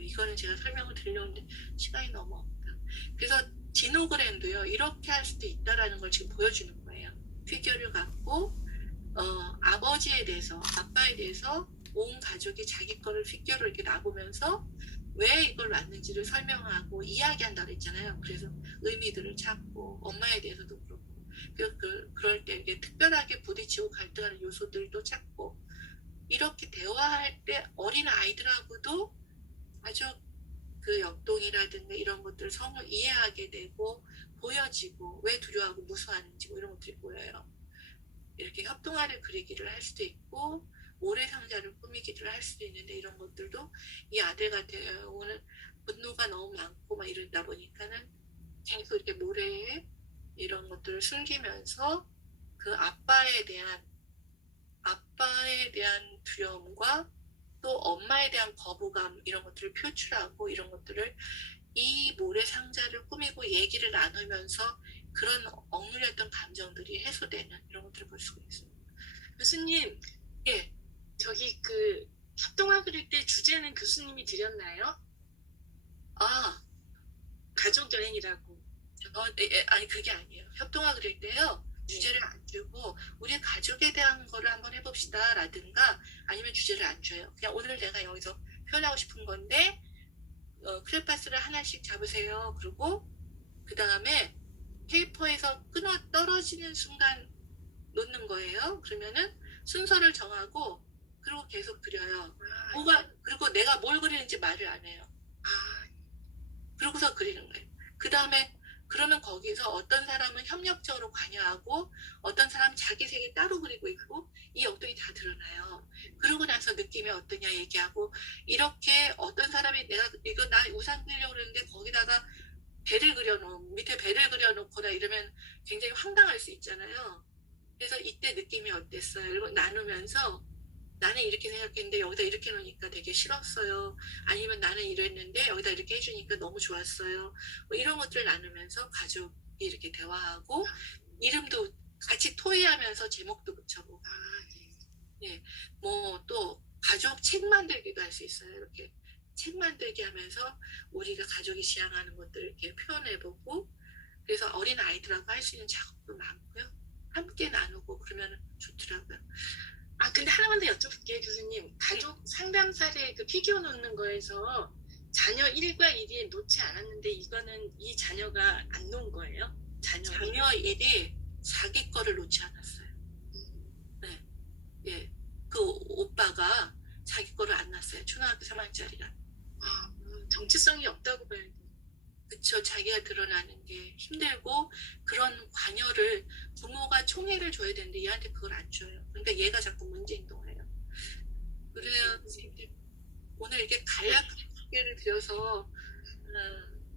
이거는 제가 설명을 드리려는데 시간이 너무 없다. 그래서 지노그램도요 이렇게 할 수도 있다라는 걸 지금 보여주는 거예요. 피규어를 갖고 아버지에 대해서 아빠에 대해서 온 가족이 자기 거를 피규어로 이렇게 놔보면서 왜 이걸 놨는지를 설명하고 이야기한다고 했잖아요. 그래서 의미들을 찾고 엄마에 대해서도 그렇고 그럴 때 이게 특별하게 부딪히고 갈등하는 요소들도 찾고 이렇게 대화할 때 어린 아이들하고도 아주 그 역동이라든가 이런 것들 성을 이해하게 되고 보여지고 왜 두려워하고 무서워하는지 뭐 이런 것들이 보여요. 이렇게 협동화를 그리기를 할 수도 있고 모래상자를 꾸미기를 할 수도 있는데 이런 것들도 이 아들 같은 경우는 분노가 너무 많고 막 이러다 보니까는 계속 이렇게 모래에 이런 것들을 숨기면서 그 아빠에 대한 두려움과 또 엄마에 대한 거부감 이런 것들을 표출하고 이런 것들을 이 모래상자를 꾸미고 얘기를 나누면서 그런 억눌렸던 감정들이 해소되는 이런 것들을 볼 수가 있습니다. 교수님, 예. 저기 그 협동화 그릴 때 주제는 교수님이 드렸나요? 아, 가족 여행이라고. 아니 그게 아니에요. 협동화 그릴 때요. 주제를 안 주고 우리 가족에 대한 거를 한번 해봅시다 라든가 아니면 주제를 안 줘요. 그냥 오늘 내가 여기서 표현하고 싶은 건데 크레파스를 하나씩 잡으세요. 그리고 그 다음에 페이퍼에서 떨어지는 순간 놓는 거예요. 그러면은 순서를 정하고 그리고 계속 그려요. 그리고 내가 뭘 그리는지 말을 안 해요. 그러고서 그리는 거예요. 그 다음에 그러면 거기서 어떤 사람은 협력적으로 관여하고 어떤 사람은 자기 색이 따로 그리고 있고 이 역동이 다 드러나요. 그러고 나서 느낌이 어떠냐 얘기하고 이렇게 어떤 사람이 내가 이거 나 우산 그리려고 그러는데 거기다가 밑에 배를 그려놓거나 이러면 굉장히 황당할 수 있잖아요. 그래서 이때 느낌이 어땠어요? 이거 나누면서 나는 이렇게 생각했는데 여기다 이렇게 놓으니까 되게 싫었어요. 아니면 나는 이랬는데 여기다 이렇게 해주니까 너무 좋았어요. 뭐 이런 것들을 나누면서 가족이 이렇게 대화하고 이름도 같이 토의하면서 제목도 붙여보고 네. 뭐 또 가족 책 만들기도 할 수 있어요. 이렇게 책 만들기 하면서 우리가 가족이 지향하는 것들을 이렇게 표현해보고 그래서 어린 아이들하고 할 수 있는 작업도 많고요. 함께 나누고 그러면 좋더라고요. 근데 하나만 더 여쭤볼게요, 교수님. 가족 상담사를 그 피규어 놓는 거에서 자녀 1과 1이 놓지 않았는데 이거는 이 자녀가 안 놓은 거예요? 자녀 1이 자기 거를 놓지 않았어요. 네. 예. 그 오빠가 자기 거를 안 놨어요. 초등학교 3학년짜리가. 정체성이 없다고 봐야 돼요. 그쵸. 자기가 드러나는 게 힘들고 그런 관여를 부모가 총애를 줘야 되는데 얘한테 그걸 안 줘요. 그러니까 얘가 자꾸 문제 행동해요. 그래야 오늘 이렇게 간략하게 드려서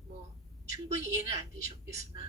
뭐 충분히 이해는 안 되셨겠으나